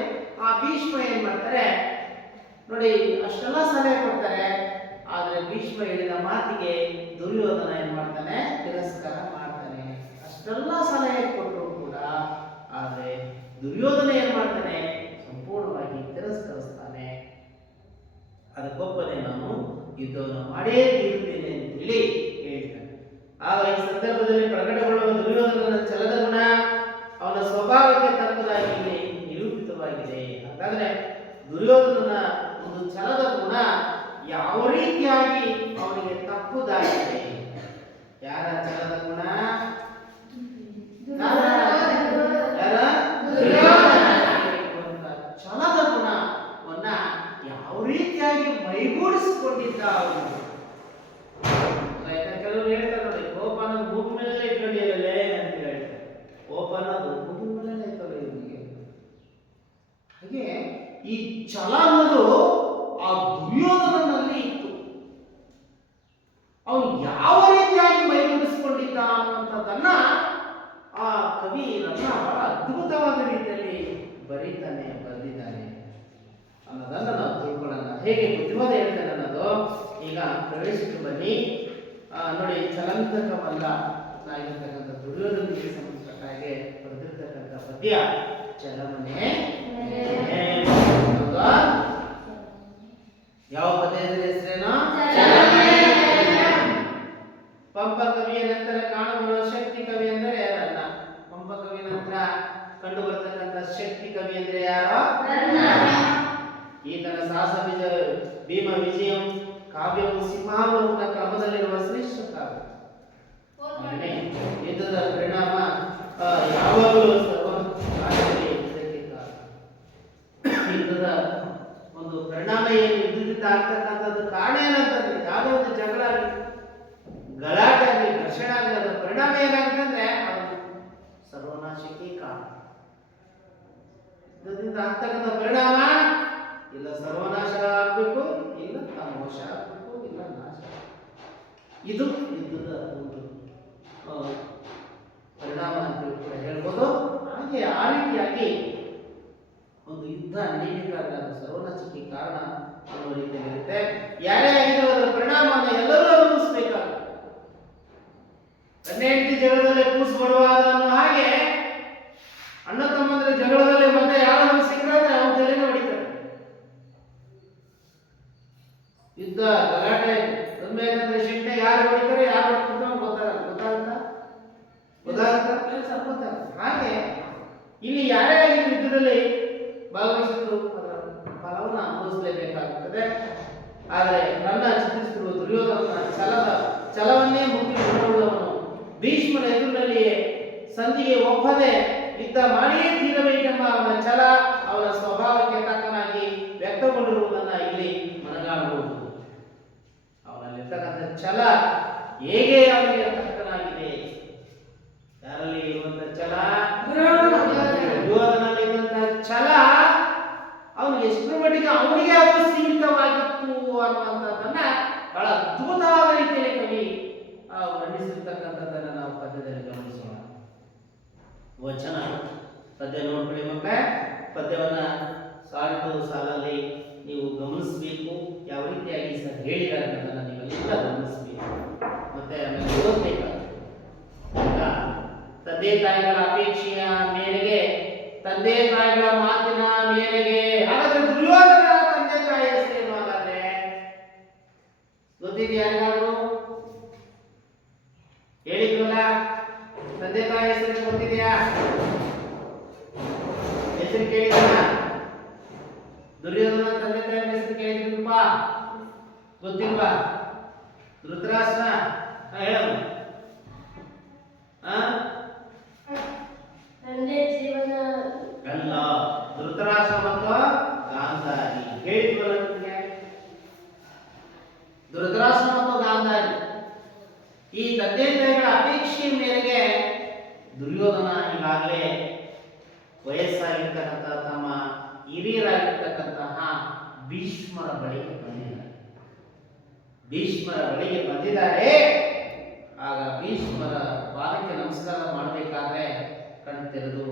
ಆ ಭೀಷ್ಮ ಏನ್ ಮಾಡ್ತಾರೆ ನೋಡಿ, ಅಷ್ಟೆಲ್ಲ ಸಲಹೆ ಕೊಡ್ತಾರೆ. ಆದ್ರೆ ಭೀಷ್ಮ ಹೇಳಿದ ಮಾತಿಗೆ ದುರ್ಯೋಧನ ಏನ್ ಮಾಡ್ತಾನೆ? ತಿರಸ್ಕಾರ ಮಾಡ್ತಾನೆ. ಅಷ್ಟೆಲ್ಲ ಸಲಹೆ ಕೊಟ್ಟರು ಕೂಡ ಆದ್ರೆ ದುರ್ಯೋಧನ ಏನ್ ಮಾಡ್ತಾನೆ? ಸಂಪೂರ್ಣವಾಗಿ ತಿರಸ್ಕರಿಸ್ತಾನೆ. ಅದಕ್ಕೊಪ್ಪದೆ ನಾನು ಯುದ್ಧವನ್ನು ಮಾಡೇ ತೀರುತ್ತೇನೆ ಅಂತ ಹೇಳಿ ಹೇಳ್ತಾನೆ. ಆಗ ಈ ಸಂದರ್ಭದಲ್ಲಿ ಪ್ರಕಟಗೊಳ್ಳುವ ದುರ್ಯೋಧನನ ಛಲದ ಗುಣ ಅವನ ಸ್ವಭಾವಕ್ಕೆ ತಕ್ಕದಾಗಿ ಇಲ್ಲಿ ನಿರೂಪಿತವಾಗಿದೆ. ಹಾಗಾದ್ರೆ ದುರ್ಯೋಧನನ ಒಂದು ಛಲದ ಗುಣ ಯಾವ ರೀತಿಯಾಗಿ ಅವನಿಗೆ ತಕ್ಕುದಾಗಿದೆ? ಯಾರ ಛಲದ ಗುಣ? ಛಲದ ಗುಣವನ್ನ ಯಾವ ರೀತಿಯಾಗಿ ಮೈಗೂಡಿಸಿಕೊಂಡಿದ್ದ ಅವನು. ಕೆಲವರು ಹೇಳ್ತಾರೆ ನೋಡಿ, ಕೋಪ ಅನ್ನೋದು ಭೂಮಿ ಮೇಲೆ ಇಟ್ಕೊಂಡಿರಲೇ ಅಂತ ಹೇಳ್ತಾರೆ. ಕೋಪ ಅನ್ನೋದು ಭೂಮಿ ಮೇಲೆ ಇರ್ತದೆ ಇವನಿಗೆ. ಹಾಗೆ ಈ ಛಲ ಅನ್ನೋದು ಆ ದುರ್ಯೋಧನನಲ್ಲಿ ಇತ್ತು. ಅವನು ಯಾವ ರೀತಿಯಾಗಿ ಮೈಗೂಡಿಸಿಕೊಂಡಿದ್ದ ಅನ್ನುವಂಥದ್ದನ್ನ ಆ ಕವಿ ರನ್ನ ಬಹಳ ಅದ್ಭುತವಾದ ರೀತಿಯಲ್ಲಿ ಬರೆದಿದ್ದಾನೆ. ಹೇಗೆ ಬುದ್ಧಿವಾದ ಹೇಳ್ತಾನೆ ಅನ್ನೋದು ಈಗ ಪ್ರವೇಶಕ್ಕೆ ಬನ್ನಿ. ನೋಡಿ, ಚಲಂತಕವಲ್ಲ ಆಗಿರ್ತಕ್ಕಂಥ ದುರ್ಯೋಧನಿಗೆ ಸಂಬಂಧಪಟ್ಟ ಹಾಗೆ ಬರೆದಿರ್ತಕ್ಕಂಥ ಪದ್ಯ ಚಲಮನೆ. ಹೌದಾ? ಯಾವ ಪದ್ಯದ ಹೆಸರೇನು? ಪಂಪ ಕವಿಯ ನಂತರ ಕಾಣಬರುವ ಶಕ್ತಿ ಕವಿ ಅಂದರೆ ಯಾರಲ್ಲ? ಪಂಪ ಕವಿಯ ನಂತರ ಕಂಡು ಬರತಕ್ಕಂಥ ಶಕ್ತಿ ಕವಿ ಅಂದ್ರೆ ಯಾರು? ಈತನ ಸಾಹಸ ಭೀಮ ವಿಜಯಂ ಕಾವ್ಯವು ಸಿಂಹಾವಲೋಕನ ಕ್ರಮದಲ್ಲಿರುವ ಶ್ರೇಷ್ಠ ಕಾವ್ಯ. ಯುದ್ಧದ ಪರಿಣಾಮ ಯಾವಾಗಲೂ ಯುದ್ಧದ ಒಂದು ಪರಿಣಾಮ ಏನು ಯುದ್ಧದಿಂದ ಆಗ್ತಕ್ಕಂಥದ್ದು ಕಾರಣ ಏನಂತಂದ್ರೆ ಯಾವುದೋ ಒಂದು ಜಗಳ ಆಗಲಿ, ಗಲಾಟೆ ಆಗಲಿ, ಘರ್ಷಣೆ ಆಗಲಿ, ಅದರ ಪರಿಣಾಮ ಏನಾಗುತ್ತೆ ಅಂದ್ರೆ ಅದು ಸರ್ವನಾಶಕ್ಕೆ ಕಾರಣ. ಯುದ್ಧದಿಂದ ಆಗ್ತಕ್ಕಂಥ ಪರಿಣಾಮ ಇಲ್ಲ ಸರ್ವನಾಶ ಆಗಬೇಕು, ಇಲ್ಲ ಮೋಶ ಆಗಬೇಕು, ಇಲ್ಲ ನಾಶ. ಇದು ಯುದ್ಧದ ಒಂದು ಪರಿಣಾಮ ಅಂತ ಕೂಡ ಹೇಳ್ಬೋದು. ಹಾಗೆ ಆ ರೀತಿಯಾಗಿ ಒಂದು ಯುದ್ಧ ನಡೀಬೇಕಾದ್ರೆ ಅದು ಸರ್ವನಾಶಕ್ಕೆ ಕಾರಣ ಅನ್ನೋ ರೀತಿಯಾಗಿರುತ್ತೆ. ಯಾರೇ ಆಗಿರೋ ಅದರ ಪರಿಣಾಮವನ್ನು ಎಲ್ಲರೂ ಅನುಭವಿಸಬೇಕಾಗುತ್ತೆ. ತನ್ನ ಹೆಂಡತಿ ಜಗಳದಲ್ಲಿ ಕೂಸ್ಬಿಡುವಾಗ ಅನ್ನೋ ಹಾಗೆ ಅಣ್ಣ ತಮ್ಮಂದ್ರ ಜಗಳದಲ್ಲಿ ಮತ್ತೆ ಯಾರಾದ್ರೂ ಸಿಕ್ಕರೆ ಅವ್ರ ತಲೆನೇ ಹೊಡಿತಾರೆ. ಯುದ್ಧ ಗಲಾಟೆ ತಂದ್ರೆ ಶಿಟ್ಟೆ ಯಾರು ಹೊಡಿತಾರೆ, ಯಾರು ಹೊಡಿತಾರೆ ಗೊತ್ತಾಗುತ್ತಾ? ಹಾಗೆ ಇಲ್ಲಿ ಯಾರೇ ಆಗಿ ಯುದ್ಧದಲ್ಲಿ ಭಾಗವಹಿಸಿದ್ರು ಅದರ ಫಲವನ್ನು ಅನುಭವಿಸಲೇಬೇಕಾಗುತ್ತದೆ. ಆದರೆ ನನ್ನ ಚಿತ್ರಿಸಿರುವ ದುರ್ಯೋಧನ ಛಲವನ್ನೇ ಮುಖ್ಯಗೊಳ್ಳುವವನು ಭೀಷ್ಮನ ಎದುರಿನಲ್ಲಿಯೇ ಸಂಧಿಗೆ ಒಪ್ಪದೆ ಯುದ್ಧ ಮಾಡಿಯೇ ತೀರಬೇಕೆಂಬ ಅವನ ಛಲ ಅವನ ಸ್ವಭಾವಕ್ಕೆ ತಕ್ಕನಾಗಿ ವ್ಯಕ್ತಗೊಂಡಿರುವುದನ್ನ ಇಲ್ಲಿ ಮನಗಾಣಬಹುದು. ಅವನಲ್ಲಿರ್ತಕ್ಕಂಥ ಛಲ ಹೇಗೆ ಅವನಿಗೆ ತಕ್ಕನಾಗಿದೆ? ಯಾರಲ್ಲಿ ಇರುವಂತ ಛಲ? ದುರ್ಯೋಧನಲ್ಲಿ ಇರುವಂತಹ ಛಲ ಅವನಿಗೆ ಎಷ್ಟರ ಮಟ್ಟಿಗೆ ಅವನಿಗೆ ಅದು ಸೀಮಿತವಾಗಿತ್ತು ಅನ್ನುವಂಥದ್ದನ್ನ ಬಹಳ ಅದ್ಭುತವಾದ ರೀತಿಯಲ್ಲಿ ಕವಿ ವರ್ಣಿಸಿರ್ತಕ್ಕಂಥದ್ದನ್ನ ನಾವು ಪದ್ಯದಲ್ಲಿ ಗಮನಿಸೋಣ. ವಚನ ಪದ್ಯ ನೋಡ್ಕೊಳ್ಳಿ ಮಕ್ಕಳೇ. ಪದ್ಯವನ್ನ ಸಾಲು ಸಾಲಲ್ಲಿ ನೀವು ಗಮನಿಸಬೇಕು. ಯಾವ ರೀತಿಯಾಗಿ ಸರ್ ಹೇಳಿದ್ದಾರೆ ಅನ್ನೋದನ್ನ ನೀವೆಲ್ಲ ಗಮನಿಸಬೇಕು. ಮತ್ತೆ ಆಮೇಲೆ ಓದಬೇಕಾಗುತ್ತೆ. ತಂದೆ ತಾಯಿಗಳ ಅಪೇಕ್ಷೆಯ ಮೇರೆಗೆ, ತಂದೆ ತಾಯಿಗಳ ಮಾತಿನ ಮೇರೆಗೆ. ಹಾಗಾದ್ರೆ ದುರ್ಯೋಧನ ತಂದೆ ತಾಯಿ ಹೆಸರೇನು? ಹಾಗಾದ್ರೆ ಗೊತ್ತಿದೆಯಾ? ಯಾರಿಗಾದ್ರು ಹೇಳಿದ್ರಲ್ಲ, ತಂದೆ ತಾಯಿ ಹೆಸರು ಗೊತ್ತಿದೆಯಾ? ಹೆಸರು ಕೇಳಿದ್ರಲ್ಲ? ದುರ್ಯೋಧನ ತಂದೆ ತಾಯಿ ಹೆಸರು ಕೇಳಿದ್ರಪ್ಪ? ಗೊತ್ತಿಲ್ವಾ? ಧೃತರಾಷ್ಟ್ರ ಹೇಳು. ಅಲ್ಲ, ಧೃತರಾಷ್ಟ್ರ ಮತ್ತು ಗಾಂಧಾರಿ ಹೇಳಿದ್ವಲ್ಲ ನಿಮಗೆ. ಧೃತರಾಷ್ಟ್ರ ಮತ್ತು ಗಾಂಧಾರಿ ಈ ತಂದೆ ತಾಯಿಗಳ ಅಪೇಕ್ಷೆಯ ಮೇರೆಗೆ ದುರ್ಯೋಧನ ಈಗಾಗಲೇ ವಯಸ್ಸಾಗಿರ್ತಕ್ಕಂಥ ತಮ್ಮ ಹಿರಿಯರಾಗಿರ್ತಕ್ಕಂತಹ ಭೀಷ್ಮರ ಬಳಿಗೆ ಬಂದಿದ್ದಾರೆ. ಆಗ ಭೀಷ್ಮರ ಪಾದಕ್ಕೆ ನಮಸ್ಕಾರ ಮಾಡಬೇಕಾದ್ರೆ ಕಣ್ಣು ತೆರೆದು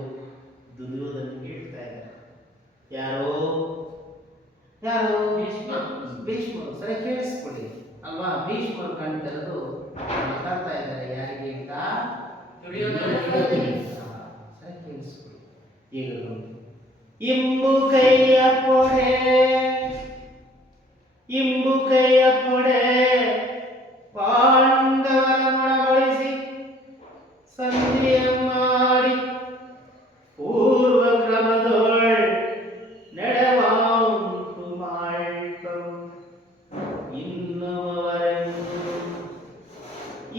ದುರ್ಯೋಧನಿಗೆ ಹೇಳ್ತಾ ಇದ್ದಾರೆ. ಯಾರು? ಭೀಷ್ಮರು. ಸರಿ ಕೇಳಿಸ್ಕೊಳ್ಳಿ ಅಲ್ವಾ? ಭೀಷ್ಮರು ಕಣ್ಣು ತೆರೆದು ಮಾತಾಡ್ತಾ ಇದ್ದಾರೆ. ಯಾರಿಗೆ ಅಂತ? ಸರಿ ಕೇಳಿಸ್ಕೊಳ್ಳಿ. ಈಗ ಇಂಬು ಕೈಯ ಪೊಡೆ ಪಾಂಡವರ ಮನಗೊಳಿಸಿ ಸಂಧಿಯ ಮಾಡಿ ಪೂರ್ವ ಕ್ರಮದೊಳ್ ನಡೆವಾಂತು ಮಾಡ್ತವು ಇನ್ನುವರೆಂದು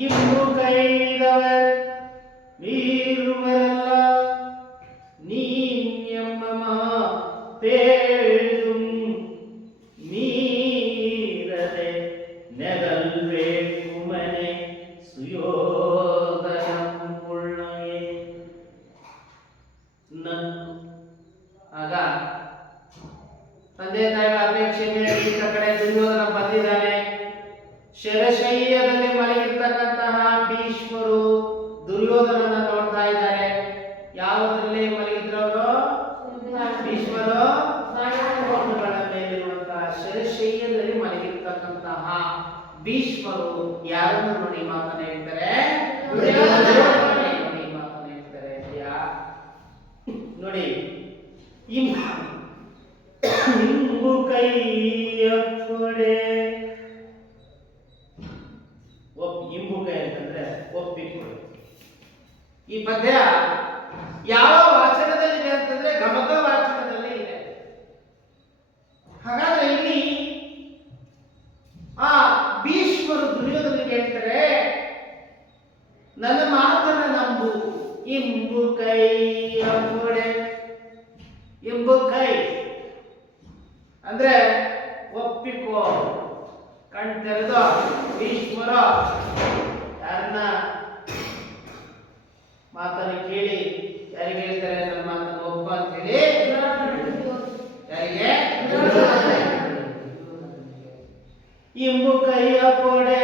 ಇಂಬು ಕೈದವರ್ ನೀರುವರಲ್ಲ ನೀನ್ಯಮ್ಮ ತೇಳುಂ ಮೀರದೆ ನೆಗಲ್ಬೇಕು ಮನೆ ಸುಯೋಧನ ಉಳ್ಳಗೆ. ಆಗ ತಂದೆ ತಾಯಿಗಳ ಅಪೇಕ್ಷೆ ಮೇರೆಗೆ ಈ ಕಡೆ ದುರ್ಯೋಧನ ಬಂದಿದ್ದಾನೆ. ಶರಶಯ್ಯದಲ್ಲಿ ಮಲಗಿರ್ತಕ್ಕಂತಹ ಭೀಷ್ಮರು ದುರ್ಯೋಧನನ ನೋಡ್ತಾ ಇದ್ದಾರೆ. ಯಾವುದರಲ್ಲಿ ಮಲಗಿದ್ರು ಅವರು? ಭೀಷ್ಮರು ಮೇಲಿರುವಂತಹ ಶರಶಯ್ಯ ಭೀಷ್ಮರು ಯಾರನ್ನು ನೋಡಿ ಮಾತನ್ನ ಹೇಳ್ತಾರೆ? ದುರ್ಯೋಧನ. ನೋಡಿ ಮಾತನ್ನ ಹೇಳ್ತಾರೆ. ನೋಡಿ ಇಂಬು ಕೈಯ ಕೊಡೆ. ಇಂಬು ಕೈ ಅಂತಂದ್ರೆ ಒಪ್ಪಿಕೊಡು. ಈ ಪದ್ಯ ಯಾವ ವಾಚನದಲ್ಲಿದೆ ಅಂತಂದ್ರೆ ಗಮಕ ವಾಚನದಲ್ಲಿ ಇದೆ. ಹಾಗಾದ್ರೆ ಇಲ್ಲಿ ಆ ಭೀಷ್ಮರು ದುರ್ಯೋಧನಿಗೆ ಹೇಳ್ತಾರೆ, ನನ್ನ ಮಾತನ್ನ ನಂಬು, ಇಂಬು ಕೈಯ ಕೊಡೆ. ಇಂಬು ಕೈ ಅಂದ್ರೆ ಒಪ್ಪಿಕೋ. ಕಣ್ ತೆರೆದು ಭೀಷ್ಮರ ಯಾರನ್ನ ಮಾತನ್ನ ಕೇಳಿ ಯಾರಿಗೆ ಹೇಳ್ತಾರೆ? ನನ್ನ ಮಾತನ್ನ ಒಪ್ಪ ಅಂತೇಳಿ ಯಾರಿಗೆ? ಇಂಬು ಕೈಯ ಕೊಡೆ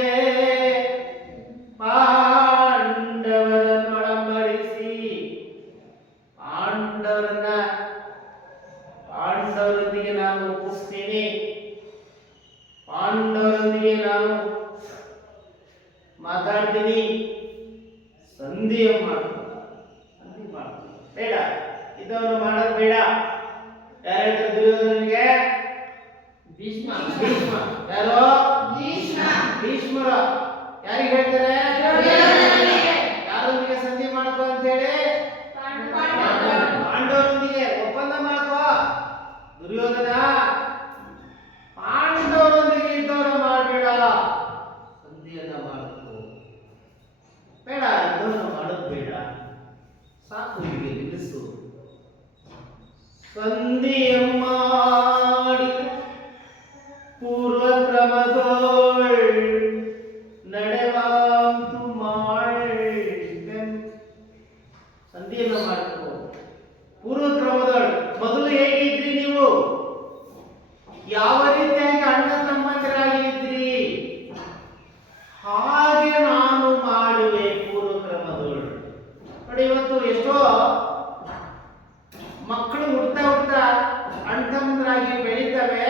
ಪಾಂಡವರನ್ನೊಡಂಬಡಿಸಿ. ಪಾಂಡವರೊಂದಿಗೆ ನಾನು ಒಪ್ಪಿಸ್ತೀನಿ, ಪಾಂಡವರೊಂದಿಗೆ ನಾನು ಮಾತಾಡ್ತೀನಿ, ಸಂಧಿಯ ಸಂಧಿ ಮಾಡ್ತೀನಿ. ಬೇಡ, ಇದನ್ನು ಮಾಡೋದು ಬೇಡ. ಯಾರು ಹೇಳ್ತಾರೆ ದುರ್ಯೋಧನಿಗೆ? ಭೀಷ್ಮ. ಭೀಷ್ಮ. ಯಾರು? ಭೀಷ್ಮರ. ಯಾರಿಗೆ ಹೇಳ್ತಾರೆ? ಯಾರೊಂದಿಗೆ ಸಂಧಿ ಮಾಡ್ಕೋ ಅಂತ ಹೇಳಿ? ಪಾಂಡವರೊಂದಿಗೆ ಒಪ್ಪಂದ ಮಾಡ್ಕೋ. ದುರ್ಯೋಧನ, ಪಾಂಡವರೊಂದಿಗೆ ಯುದ್ಧವನ್ನ ಮಾಡಬೇಡ, ಸಂಧಿಯನ್ನ ಮಾಡ್ಕೋ. ಬೇಡ, ಯುದ್ಧವನ್ನ ಮಾಡೋದು ಬೇಡ, ಸಾಕು, ಹೀಗೆ ನಿಲ್ಲಿಸು. ಸಂಧಿಯ ಮಾಡಿ ಪೂರ್ವ ಕ್ರಮದೋಳ್ ನಡೆವಾಂತು ಸಂಧಿಯನ್ನ ಮಾಡ್ಕೋ. ಪೂರ್ವ ಕ್ರಮದೋಳ್ ಮೊದಲು ಹೇಗಿದ್ರಿ ನೀವು? ಯಾವ ರೀತಿಯಾಗಿ ಅಣ್ಣ ತಮ್ಮಂದಿರಾಗಿದ್ರಿ ಹಾಗೆ ನಾನು ಮಾಡುವೆ ಪೂರ್ವ ಕ್ರಮದೋಳ್. ನೋಡಿ, ಇವತ್ತು ಎಷ್ಟೋ ಮಕ್ಕಳು ಹುಡ್ತಾ ಅಣ್ಣ ತಮ್ಮಂದಿರಾಗಿ ಬೆಳೀತವೆ.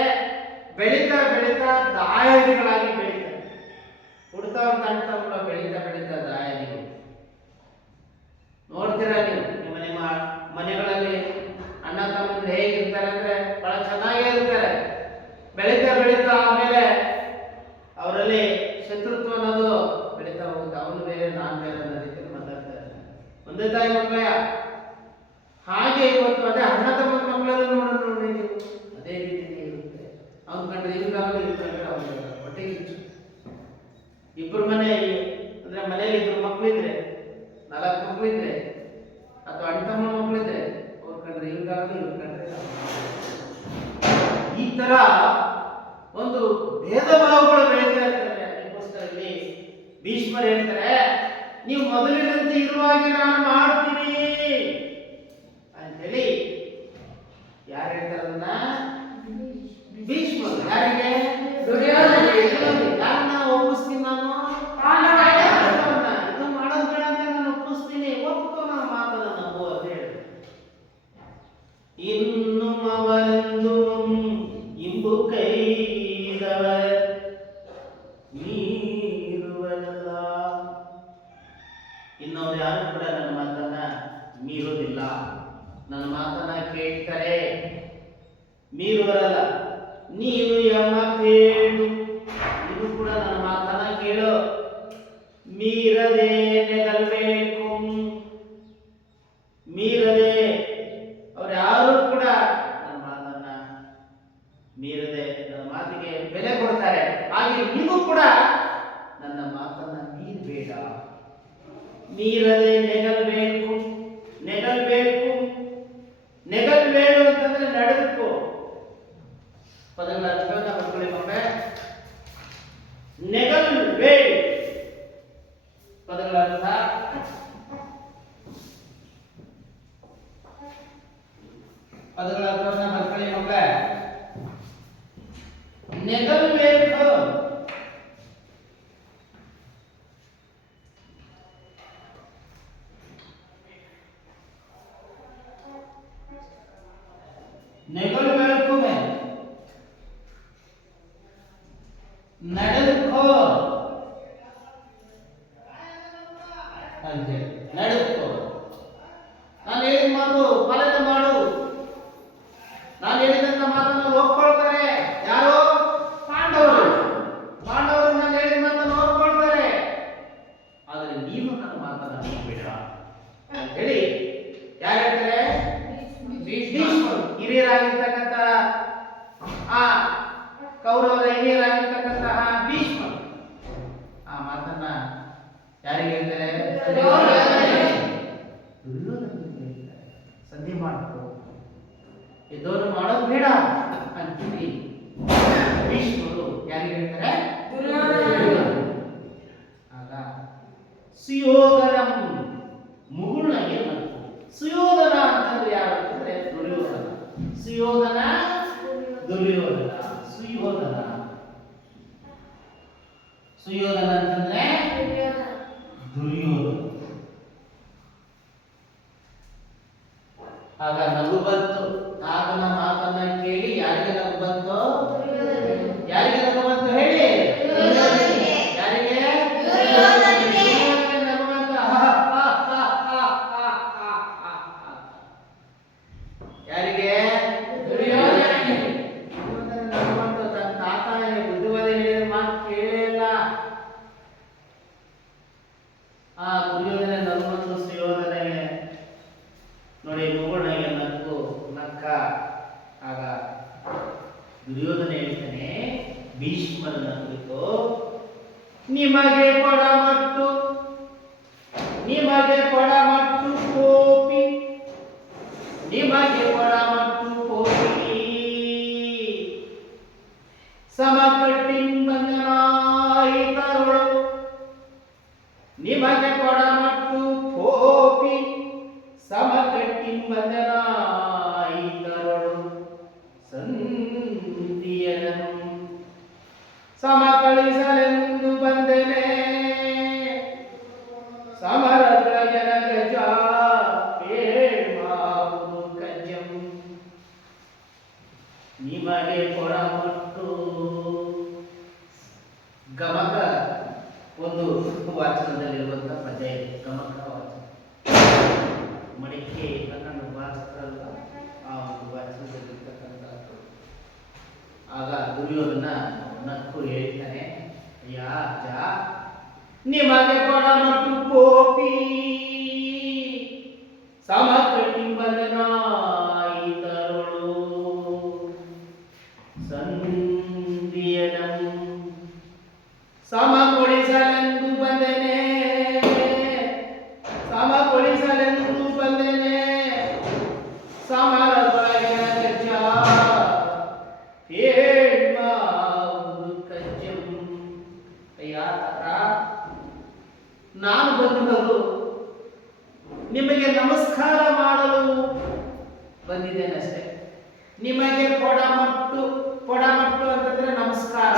ಬೆಳೀತಾ ದಾಯಾದಿಗಳಾಗಿ ಬೆಳೀತವೆ. ಹುಡ್ತಾ ಅಣ್ಣ ತಮ್ಮ ಬೆಳೀತಾ ದಾಯಾದಿಗಳು. ನೋಡ್ತೀರಾ ನೀವು ನಿಮ್ಮ ಮನೆಗಳಲ್ಲಿ ಅಣ್ಣ ತಮ್ಮಂದ್ರೆ ಹೇಗಿರ್ತಾರೆ ಅಂದ್ರೆ ಬಹಳ ಚೆನ್ನಾಗೇ ಇರ್ತಾರೆ. ಬೆಳೀತಾ ಆಮೇಲೆ ಅವರಲ್ಲಿ ಶತ್ರುತ್ವ ಅನ್ನೋದು ಬೆಳೀತಾ ಹೋಗುತ್ತೆ. ಅವನು ಬೇರೆ ನಾನು ಬೇರೆ ಅನ್ನೋ ರೀತಿಯಲ್ಲಿ ಮಾತಾಡ್ತಾರೆ. ಒಂದೇ ತಾಯಿ ಮಕ್ಕಳ ಹಾಗೆ ಇವತ್ತು ಅದೇ ಅಣ್ಣ ತಮ್ಮ ಮಕ್ಕಳಲ್ಲಿ ನೋಡಿ ನೀವು ಅದೇ ರೀತಿ ಇರುತ್ತೆ. ಅವ್ನು ಕಂಡ್ರೆ ಇವ್ರಿಗಾಗಲ್ಲ, ಇವ್ರು ಕಂಡ್ರೆ ಅವ್ರಿಗಾಗಲ್ಲ, ಹೊಟ್ಟೆಗೆ ಇಬ್ಬರು ಮನೆ ಅಂದ್ರೆ ಮನೆಯಲ್ಲಿ ಇಬ್ಬರು ಮಕ್ಕಳಿದ್ರೆ, 4 ಮಕ್ಕಳಿದ್ರೆ, ಅಥವಾ ಅಣ್ಣ ತಮ್ಮ ಮಕ್ಕಳಿದ್ರೆ ಅವ್ರು ಕಂಡ್ರೆ ಇವ್ರಿಗಾಗಲ್ಲ, ಇವ್ರು ಕಂಡ್ರೆ ಈ ತರ ಒಂದು ಭೇದ ಭಾವಗಳು ಬೆಳೀತಾ ಇರ್ತಾರೆ. ಅದಕ್ಕೋಸ್ಕರ ಇಲ್ಲಿ ಭೀಷ್ಮರು ಹೇಳ್ತಾರೆ, ನೀವು ಮೊದಲಿನಂತೆ ಇರುವಾಗೆ ನಾನು ಮಾಡ್ತೀನಿ ಅಂತೇಳಿ. ಯಾರು ಹೇಳ್ತಾರೆ ಅದನ್ನ? ಭೀಷ್ಮರು. ಯಾರಿಗೆ? ಯಾರನ್ನ ಒಪ್ಪಿಸ್ತೀನಿ ನಾನು? ಇದು ಮಾಡೋದು ಬೇಡ ಅಂತ ನಾನು ಒಪ್ಪಿಸ್ತೀನಿ, ಒಪ್ಪಿಕೋ ನನ್ನ ಮಾತನ್ನ ನಂಬು ಅಂತ ಹೇಳಿ. ಇನ್ನು ಅವರೆಂದು ಇಂಬು ಕೈದವ ಮೀರುವಲ್ಲ. ಇನ್ನೊಬ್ರು ಯಾರು ಕೂಡ ನನ್ನ ಮಾತನ್ನ ಮೀರೋದಿಲ್ಲ, ನನ್ನ ಮಾತನ್ನ ಕೇಳ್ತಾರೆ, ಮೀರುವರಲ್ಲ. ನೀನು ಯಮ ಕೇಳು, ನೀನು ಕೂಡ ನನ್ನ ಮಾತನ್ನ ಕೇಳು, ಮೀರದೆ ನೆಗಲ್ಬೇಕು. ಮೀರದೆ ಅವ್ರು ಯಾರು ಕೂಡ ನನ್ನ ಮಾತನ್ನ ಮೀರದೆ ನನ್ನ ಮಾತಿಗೆ ಬೆಲೆ ಕೊಡ್ತಾರೆ. ಹಾಗೆ ನೀವು ಕೂಡ ನನ್ನ ಮಾತನ್ನ ಮೀರಬೇಡ. ಮೀರದೆ ನೆಗಲ್ಬೇಕು. ನೆಗಲ್ಬೇಡು ಅಂತಂದ್ರೆ ನಡೆದುಕೋ. ಪದಗಳ ಅರ್ಥವನ್ನ ಬರ್ಕೊಳ್ಳಿ ಮಕ್ಕಳೇ. ನೆಗಲ್ಬೇಡು ಪದಗಳ ಅರ್ಥ ಪದಗಳ ಅರ್ಥವನ್ನ ಬರ್ಕೊಳ್ಳಿ ಮಕ್ಕಳೇ. ನೆಗಲ್ಬೇಕು, ನೆಗಲ್ಬೇಕು, ನಡೆದುಕೋ. ಕೌರವರ ಹಿರಿಯರಾಗಿರ್ತಕ್ಕಂತಹ ಭೀಷ್ಮ. ಆ ಮಾತನ್ನ ಯಾರಿಗೆ ಹೇಳ್ತಾರೆ? ದುರ್ಯೋಧನನಿಗೆ ಹೇಳ್ತಾರೆ. ಸಂಧಿ ಮಾಡ್ಕೋ, ಇದನ್ನು ಮಾಡೋದು ಬೇಡ ಅಂತೀವಿ. ಭೀಷ್ಮರು ಯಾರಿಗೆ ಹೇಳ್ತಾರೆ? ಆಗ ಸುಯೋಧನ ಮುಗುಳ್ನಗೆ ಬಂತು. ಸುಯೋಧನ ಅಂತಂದ್ರೆ ಯಾರು ಅಂತಂದ್ರೆ ದುರ್ಯೋಧನ. ಸುಯೋಧನ ದುರ್ಯೋಧನ. ಸುಯೋಧನ ಸುಯೋಧನ ಅಂತಂದ್ರೆ ದುರ್ಯೋಧನ. ಆಗ ನಗು ಬಂತು. ಆತನ ಮಾತನ್ನ ಕೇಳಿ ಯಾರಿಗೆ ನಗು ಬಂತು? ಯಾರಿಗೆ ನಗು ಬಂತು ಹೇಳಿ? ಯಾರಿಗೆ? ನಗು ಬಂತು. ಯಾರಿಗೆ? ನಗು ಬಂತು. ತನ್ನ ತಾತ ಬುದ್ಧಿವಾದಿ ಹೇಳಿದ ಮಾತು ಕೇಳಿಲ್ಲ. ಆ ದುರ್ಯೋಧನ ನಗು ಬಂತು ಸುಯೋಧನಿಗೆ. ನೋಡಿ ಮುಗುಳ್ನಗೆ ನಕ್ಕು ನಕ್ಕ. ಆಗ ದುರ್ಯೋಧನ ಹೇಳ್ತಾನೆ ಭೀಷ್ಮನ ಕುರಿತು, ನಿಮಗೆ ಪಡಮಟ್ಟು ಕೋಪಿ, ನಿಮಗೆ ಪಡಮಟ್ಟು ಕೋಪಿ, ಸಮಕಟ್ಟಿಂಬಂದನಾಯಿತರುಳು, ನಿಮಗೆ ಪಡಮಟ್ಟು ಕೋಪಿ ಸಮಕಟ್ಟಿಂಬಂದನಾಯಿತರುಳು, ಸಂಧಿಯನು ಸಮಕಳಿಸಲೆಂದು ಬಂದೆನೆ, ಸಮರಗಳ ಜನಗಜ ಪೇಳ್ಮಾವುದು ಕಜ್ಜಂ, ನಿಮಗೆ ಕೊಡಮಟ್ಟು. ಗಮಕ ಒಂದು ವಾಚನದಲ್ಲಿರುವಂತಹ ಪದ್ಯ ಇದೆ. ಗಮಕ ವಾಚನ ಮಡಿಕೆ ಕನ್ನಡ ವಾಚಕರಲ್ಲ, ಆ ಒಂದು ವಾಚನದಲ್ಲಿರ್ತಕ್ಕಂಥದ್ದು. ಆಗ ದುರ್ಯೋಧನ ನಕ್ಕು ಹೇಳ್ತಾನೆ, ಯಾಜ ನಿಮಗೆ ಕೊಡಮಟ್ಟು ಕೋಪಿ, ಸಮಕಟ್ಟಿಂಬಂದನಾಯಿತರುಳು, ಸಂಧಿಯನಂ ಸಮಗೊಳಿಸಲೆಂದು ಬಂದೆನೆ, ಸಮಗೊಳಿಸಲೆಂದು ಬಂದೆನೆ, ಸಮರದೊಳಗಿನ ಗಜ್ಜ ಪೇಳ್ಮಾವುದು ಕಜ್ಜಂ. ಅಯ್ಯ ತಾತ, ನಾನು ಬಂದಿರೋದು ನಿಮಗೆ ನಮಸ್ಕಾರ ಮಾಡಲು ಬಂದಿದ್ದೇನಷ್ಟೇ. ನಿಮಗೆ ಪೊಡಮಟ್ಟು ಅಂತಂದ್ರೆ ನಮಸ್ಕಾರ.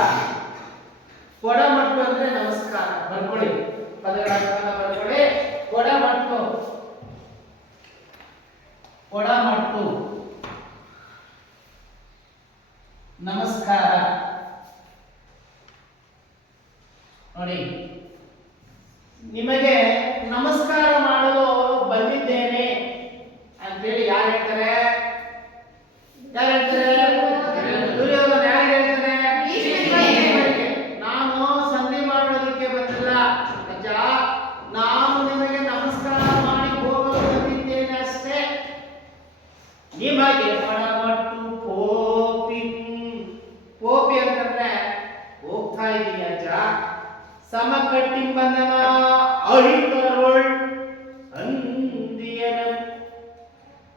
ಪೊಡಮಟ್ಟು ಅಂದ್ರೆ ನಮಸ್ಕಾರ. ಬರ್ಕೊಳ್ಳಿ, ಪದಗಳ ಬರ್ಕೊಳ್ಳಿ. ಪೊಡಮಟ್ಟು ನಮಸ್ಕಾರ. ನೋಡಿ, ನಿಮಗೆ ನಮಸ್ಕಾರ ಮಾಡಲು ಬಂದಿದ್ದೇನೆ ಅಂತೇಳಿ ಯಾರು ಹೇಳ್ತಾರೆ? ದುರ್ಯೋಧನ ಯಾರಿಗೆ ಹೇಳ್ತಾನೆ? ನಾನು ಸಂಧಿ ಮಾಡೋದಕ್ಕೆ ಬಂದಿಲ್ಲ ಅಜ್ಜ, ನಾನು ನಿಮಗೆ ನಮಸ್ಕಾರ ಮಾಡಿ ಹೋಗಲು ಬಂದಿದ್ದೇನೆ ಅಷ್ಟೇ. ನಿಮಗೆ ಪಡಮಟ್ಟು ಪೋಪಿ. ಪೋಪಿ ಅಂತಂದ್ರೆ ಹೋಗ್ತಾ ಇದೀನಿ ಅಜ್ಜ. ಸಮಕಟ್ಟಿಂಬಂಧನ ಅಹಿತರೋಳ್ ಸಂಧಿಯನ.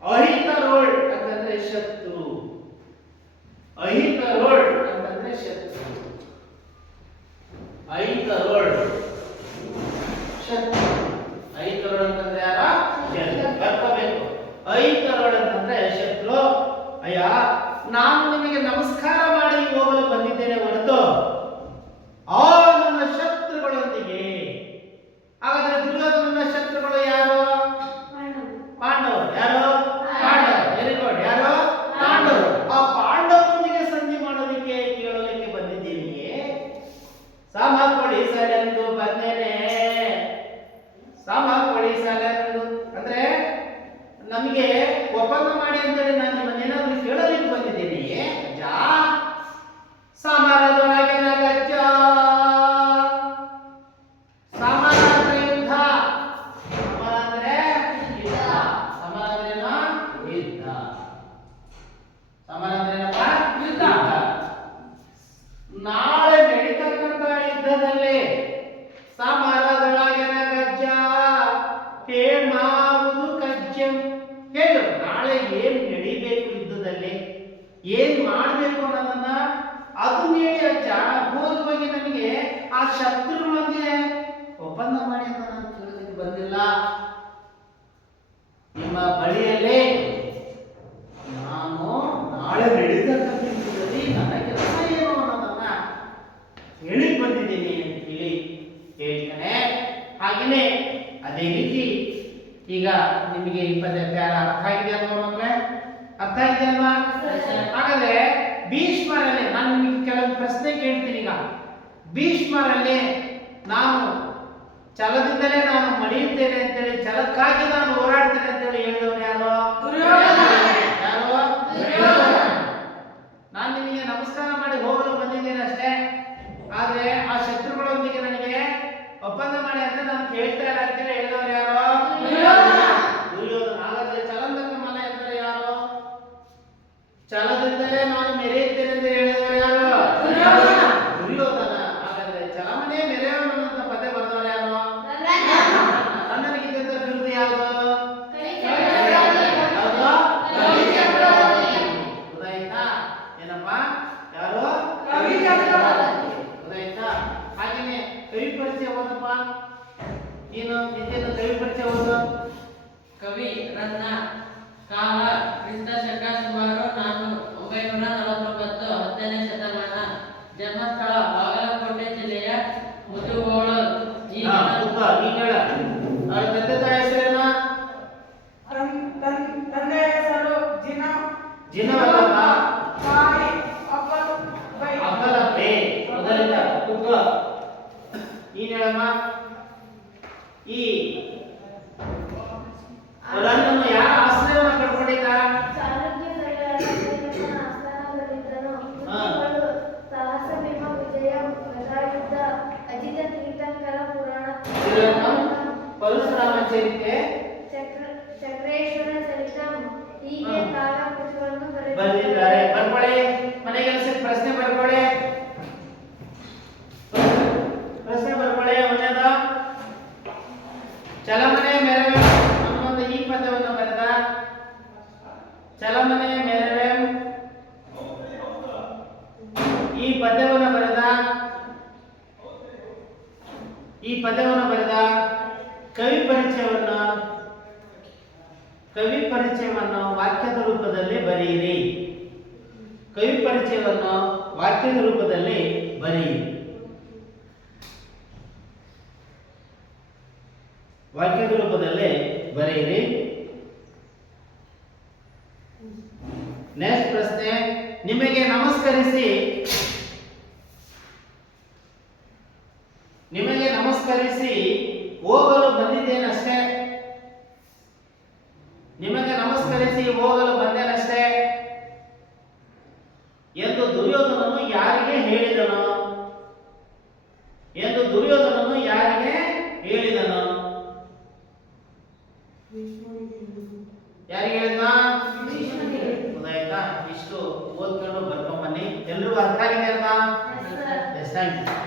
ಅಹಿತರೋಳ್ ಅಂತಂದ್ರೆ ಶತ್ರು. ಅಹಿತರೋಳ್ ಅಂತಂದ್ರೆ ಶತ್ರು. ಅಹಿತರೋಳ್ ಶತ್ರು. ಅಹಿತರೋಳ್ ಅಂತಂದ್ರೆ ಯಾರ? ಶತ್ರು. ಬರ್ಕೋಬೇಕು. ಅಹಿತರೋಳ್ ಅಂತಂದ್ರೆ ಶತ್ರು. ಅಯ್ಯ, ನಾನು ನಿಮಗೆ ನಮಸ್ಕಾರ ಮಾಡಿ ಹೋಗಲು ಬಂದಿದ್ದೇನೆ ಹೊರತು ಆ ನನ್ನ ಶತ್ರುಗಳೊಂದಿಗೆ. ಹಾಗಾದ್ರೆ ಆ ಶತ್ರುಗಳೊಂದಿಗೆ ಒಪ್ಪಂದ ಮಾಡಿ ಅಂತ ನಾನು ಕೇಳಲಿಕ್ಕೆ ಬಂದಿಲ್ಲ. ನಿಮ್ಮ ಬಳಿಯಲ್ಲೇ ನಾನು ನಾಳೆ ನಡೀತಕ್ಕಂಥ ಯುದ್ಧದಲ್ಲಿ ನನ್ನ ಕೆಲಸ ಏನು ಅನ್ನೋದನ್ನ ಹೇಳಿ ಬಂದಿದ್ದೀನಿ ಅಂತ ಹೇಳಿ ಹೇಳ್ತಾನೆ. ಹಾಗೆಯೇ ಅದೇ ರೀತಿ ಈಗ ನಿಮಗೆ ಈ ಪದ ಪ್ಯಾರ ಅರ್ಥ ಆಗಿದೆ ಅಲ್ವಾ ಮಕ್ಕಳೇ? ಅರ್ಥ ಆಗಿದೆ ಅಲ್ವಾ? ಹಾಗಾದ್ರೆ ಭೀಷ್ಮರಲ್ಲಿ ನಾನು ನಿಮಗೆ ಕೆಲವು ಪ್ರಶ್ನೆ ಕೇಳ್ತೀನಿ. ಈಗ ಭೀಷ್ಮರಲ್ಲಿ ನಾನು ಛಲದಿಂದಲೇ ನಾನು ಮಡಿಯುತ್ತೇನೆ ಅಂತೇಳಿ, ಛಲಕ್ಕಾಗಿ ನಾನು ಹೋರಾಡ್ತೇನೆ ಅಂತೇಳಿ ಹೇಳಿದವರು ಯಾರು? ಯಾರು? ನಾನು ನಿಮಗೆ ನಮಸ್ಕಾರ ಮಾಡಿ ಹೋಗಲು ಬಂದಿದ್ದೇನೆ ಅಷ್ಟೇ, ಆದ್ರೆ ಆ ಶತ್ರುಗಳೊಂದಿಗೆ ನನಗೆ ಒಪ್ಪಂದ ಮಾಡಿ ಅಂತ ನಾನು ಕೇಳ್ತಾ ಇಲ್ಲ ಅಂತೇಳಿ ಹೇಳಿದವರು ಯಾರು? ದುರ್ಯೋಧನ. ಹಾಗಾದ್ರೆ ಛಲಂದಕ ಮಲ ಎಂದರೆ ಯಾರು? ಛಲದಿಂದಲೇ ನಾನು ಮೆರೆಯುತ್ತೇನೆ ಅಂತ ಹೇಳಿದವರು ಯಾರು? ದುರ್ಯೋಧನ. ಹಾಗಾದ್ರೆ ಛಲಮನೆ ಮೆರೆಯವನು ಅಂತ ಪದ ಬರೆದವರು ಯಾರು? ಕಣ್ಣನಿಗಿದ್ದಂತ ಬಿರುದು ಯಾವುದು? ಗೊತ್ತಾಯ್ತಾ? ಏನಪ್ಪ? ಯಾರು? ಗೊತ್ತಾಯ್ತಾ? ಹಾಗೇನೆ ಕವಿ ಪರಿಚಯ ಓದಪ್ಪ. ನೀನು ನಿತ್ಯದ ಕವಿ ಪರಿಚಯ ಓದು. ಕವಿ ರನ್ನ ಕಾಲ ಕ್ರಿಸ್ತ ಶಕ ಸುಮಾರು 949 10ನೇ ಶತಮಾನ. ಜನ್ಮಸ್ಥಳ ಬಾಗಲಕೋಟೆ ಜಿಲ್ಲೆಯ ಮುದುಗೋಳ. ಈ ನೀನ್ ಹೇಳ. ಅವ್ರ ತಂದೆ ತಾಯಿ ಹೆಸರೇನ? ತಂದೆ ಹೆಸರು ಜಿನವಲ್ಲಪ್ಪ, ತಾಯಿ ಅಪ್ಪಲಬೈ. ಅಪ್ಪಲಪ್ಪೆ. ಮೊದಲಿಂದ ಕುಕ್ಕ. ನೀನ್ ಹೇಳಮ್ಮ. ಈ ರನ್ನನು ಯಾರ ಆಶ್ರಯವನ್ನು ಪಡ್ಕೊಂಡಿದ್ದ? ಚಾಲುಕ್ಯ ಕೈಗಾರಿಕೆಗಳ ಆಸ್ಥಾನದಲ್ಲಿದ್ದನು. ಕೃತಿಗಳು ಸಾಹಸ ಭೀಮ ವಿಜಯ ಗದಾಯುದ್ಧ ಅಜಿತ ತೀರ್ಥಂಕರ ಪುರಾಣ ಪರಶುರಾಮ ಚರಿತ್ರೆ ಚಕ್ರೇಶ್ವರ ಚರಿತಂ ಹೀಗೆ ಕಾವ್ಯ ಕೃತಿಗಳನ್ನು ಬರೆದಿದ್ದಾರೆ. ಬರ್ಕೊಳ್ಳಿ, ಮನೆಗೆ ಪ್ರಶ್ನೆ ಬರ್ಕೊಳ್ಳಿ. ಪ್ರಶ್ನೆ ಬರ್ಕೊಳ್ಳಿ. ಒಂದೇದ ಚಲಮನೆ ಮೆರವೆ ಅನ್ನುವಂತ ಈ ಪದವನ್ನು ಬರೆದ. ಚಲಮನೆ ಮೆರವೆ ಈ ಪದ್ಯವನ್ನು ಬರೆದ. ಈ ಪದ್ಯವನ್ನು ಬರೆದ ಕವಿ ಪರಿಚಯವನ್ನು ವಾಕ್ಯದ ರೂಪದಲ್ಲಿ ಬರೆಯಿರಿ. ಕವಿ ಪರಿಚಯವನ್ನು ವಾಕ್ಯದ ರೂಪದಲ್ಲಿ ಬರೆಯಿರಿ. ವಾಕ್ಯದ ರೂಪದಲ್ಲಿ ಬರೆಯಿರಿ. ನೆಕ್ಸ್ಟ್ ಪ್ರಶ್ನೆ. ನಿಮಗೆ ನಮಸ್ಕರಿಸಿ ಹೋಗಲು ಬಂದಿದ್ದೇನಷ್ಟೇ. ನಿಮಗೆ ನಮಸ್ಕರಿಸಿ ಹೋಗಲು ಬಂದೇನಷ್ಟೇ ಎಂದು ದುರ್ಯೋಧನನು ಯಾರಿಗೆ ಹೇಳಿದನು? ಎಂದು ದುರ್ಯೋಧನನು ಯಾರಿಗೆ ಹೇಳಿದನು? ಯಾರಿಗೆ ಹೇಳಿದ? ಗೊತ್ತಾಯ್ತಾ? ಇಷ್ಟು ಓದ್ಕೊಂಡು ಬರ್ಕೊಂಡ್ ಬನ್ನಿ. ಎಲ್ರಿಗೂ ಅರ್ಥ ಆಗಿದೆ ಅಲ್ವಾ? Yes, thank you.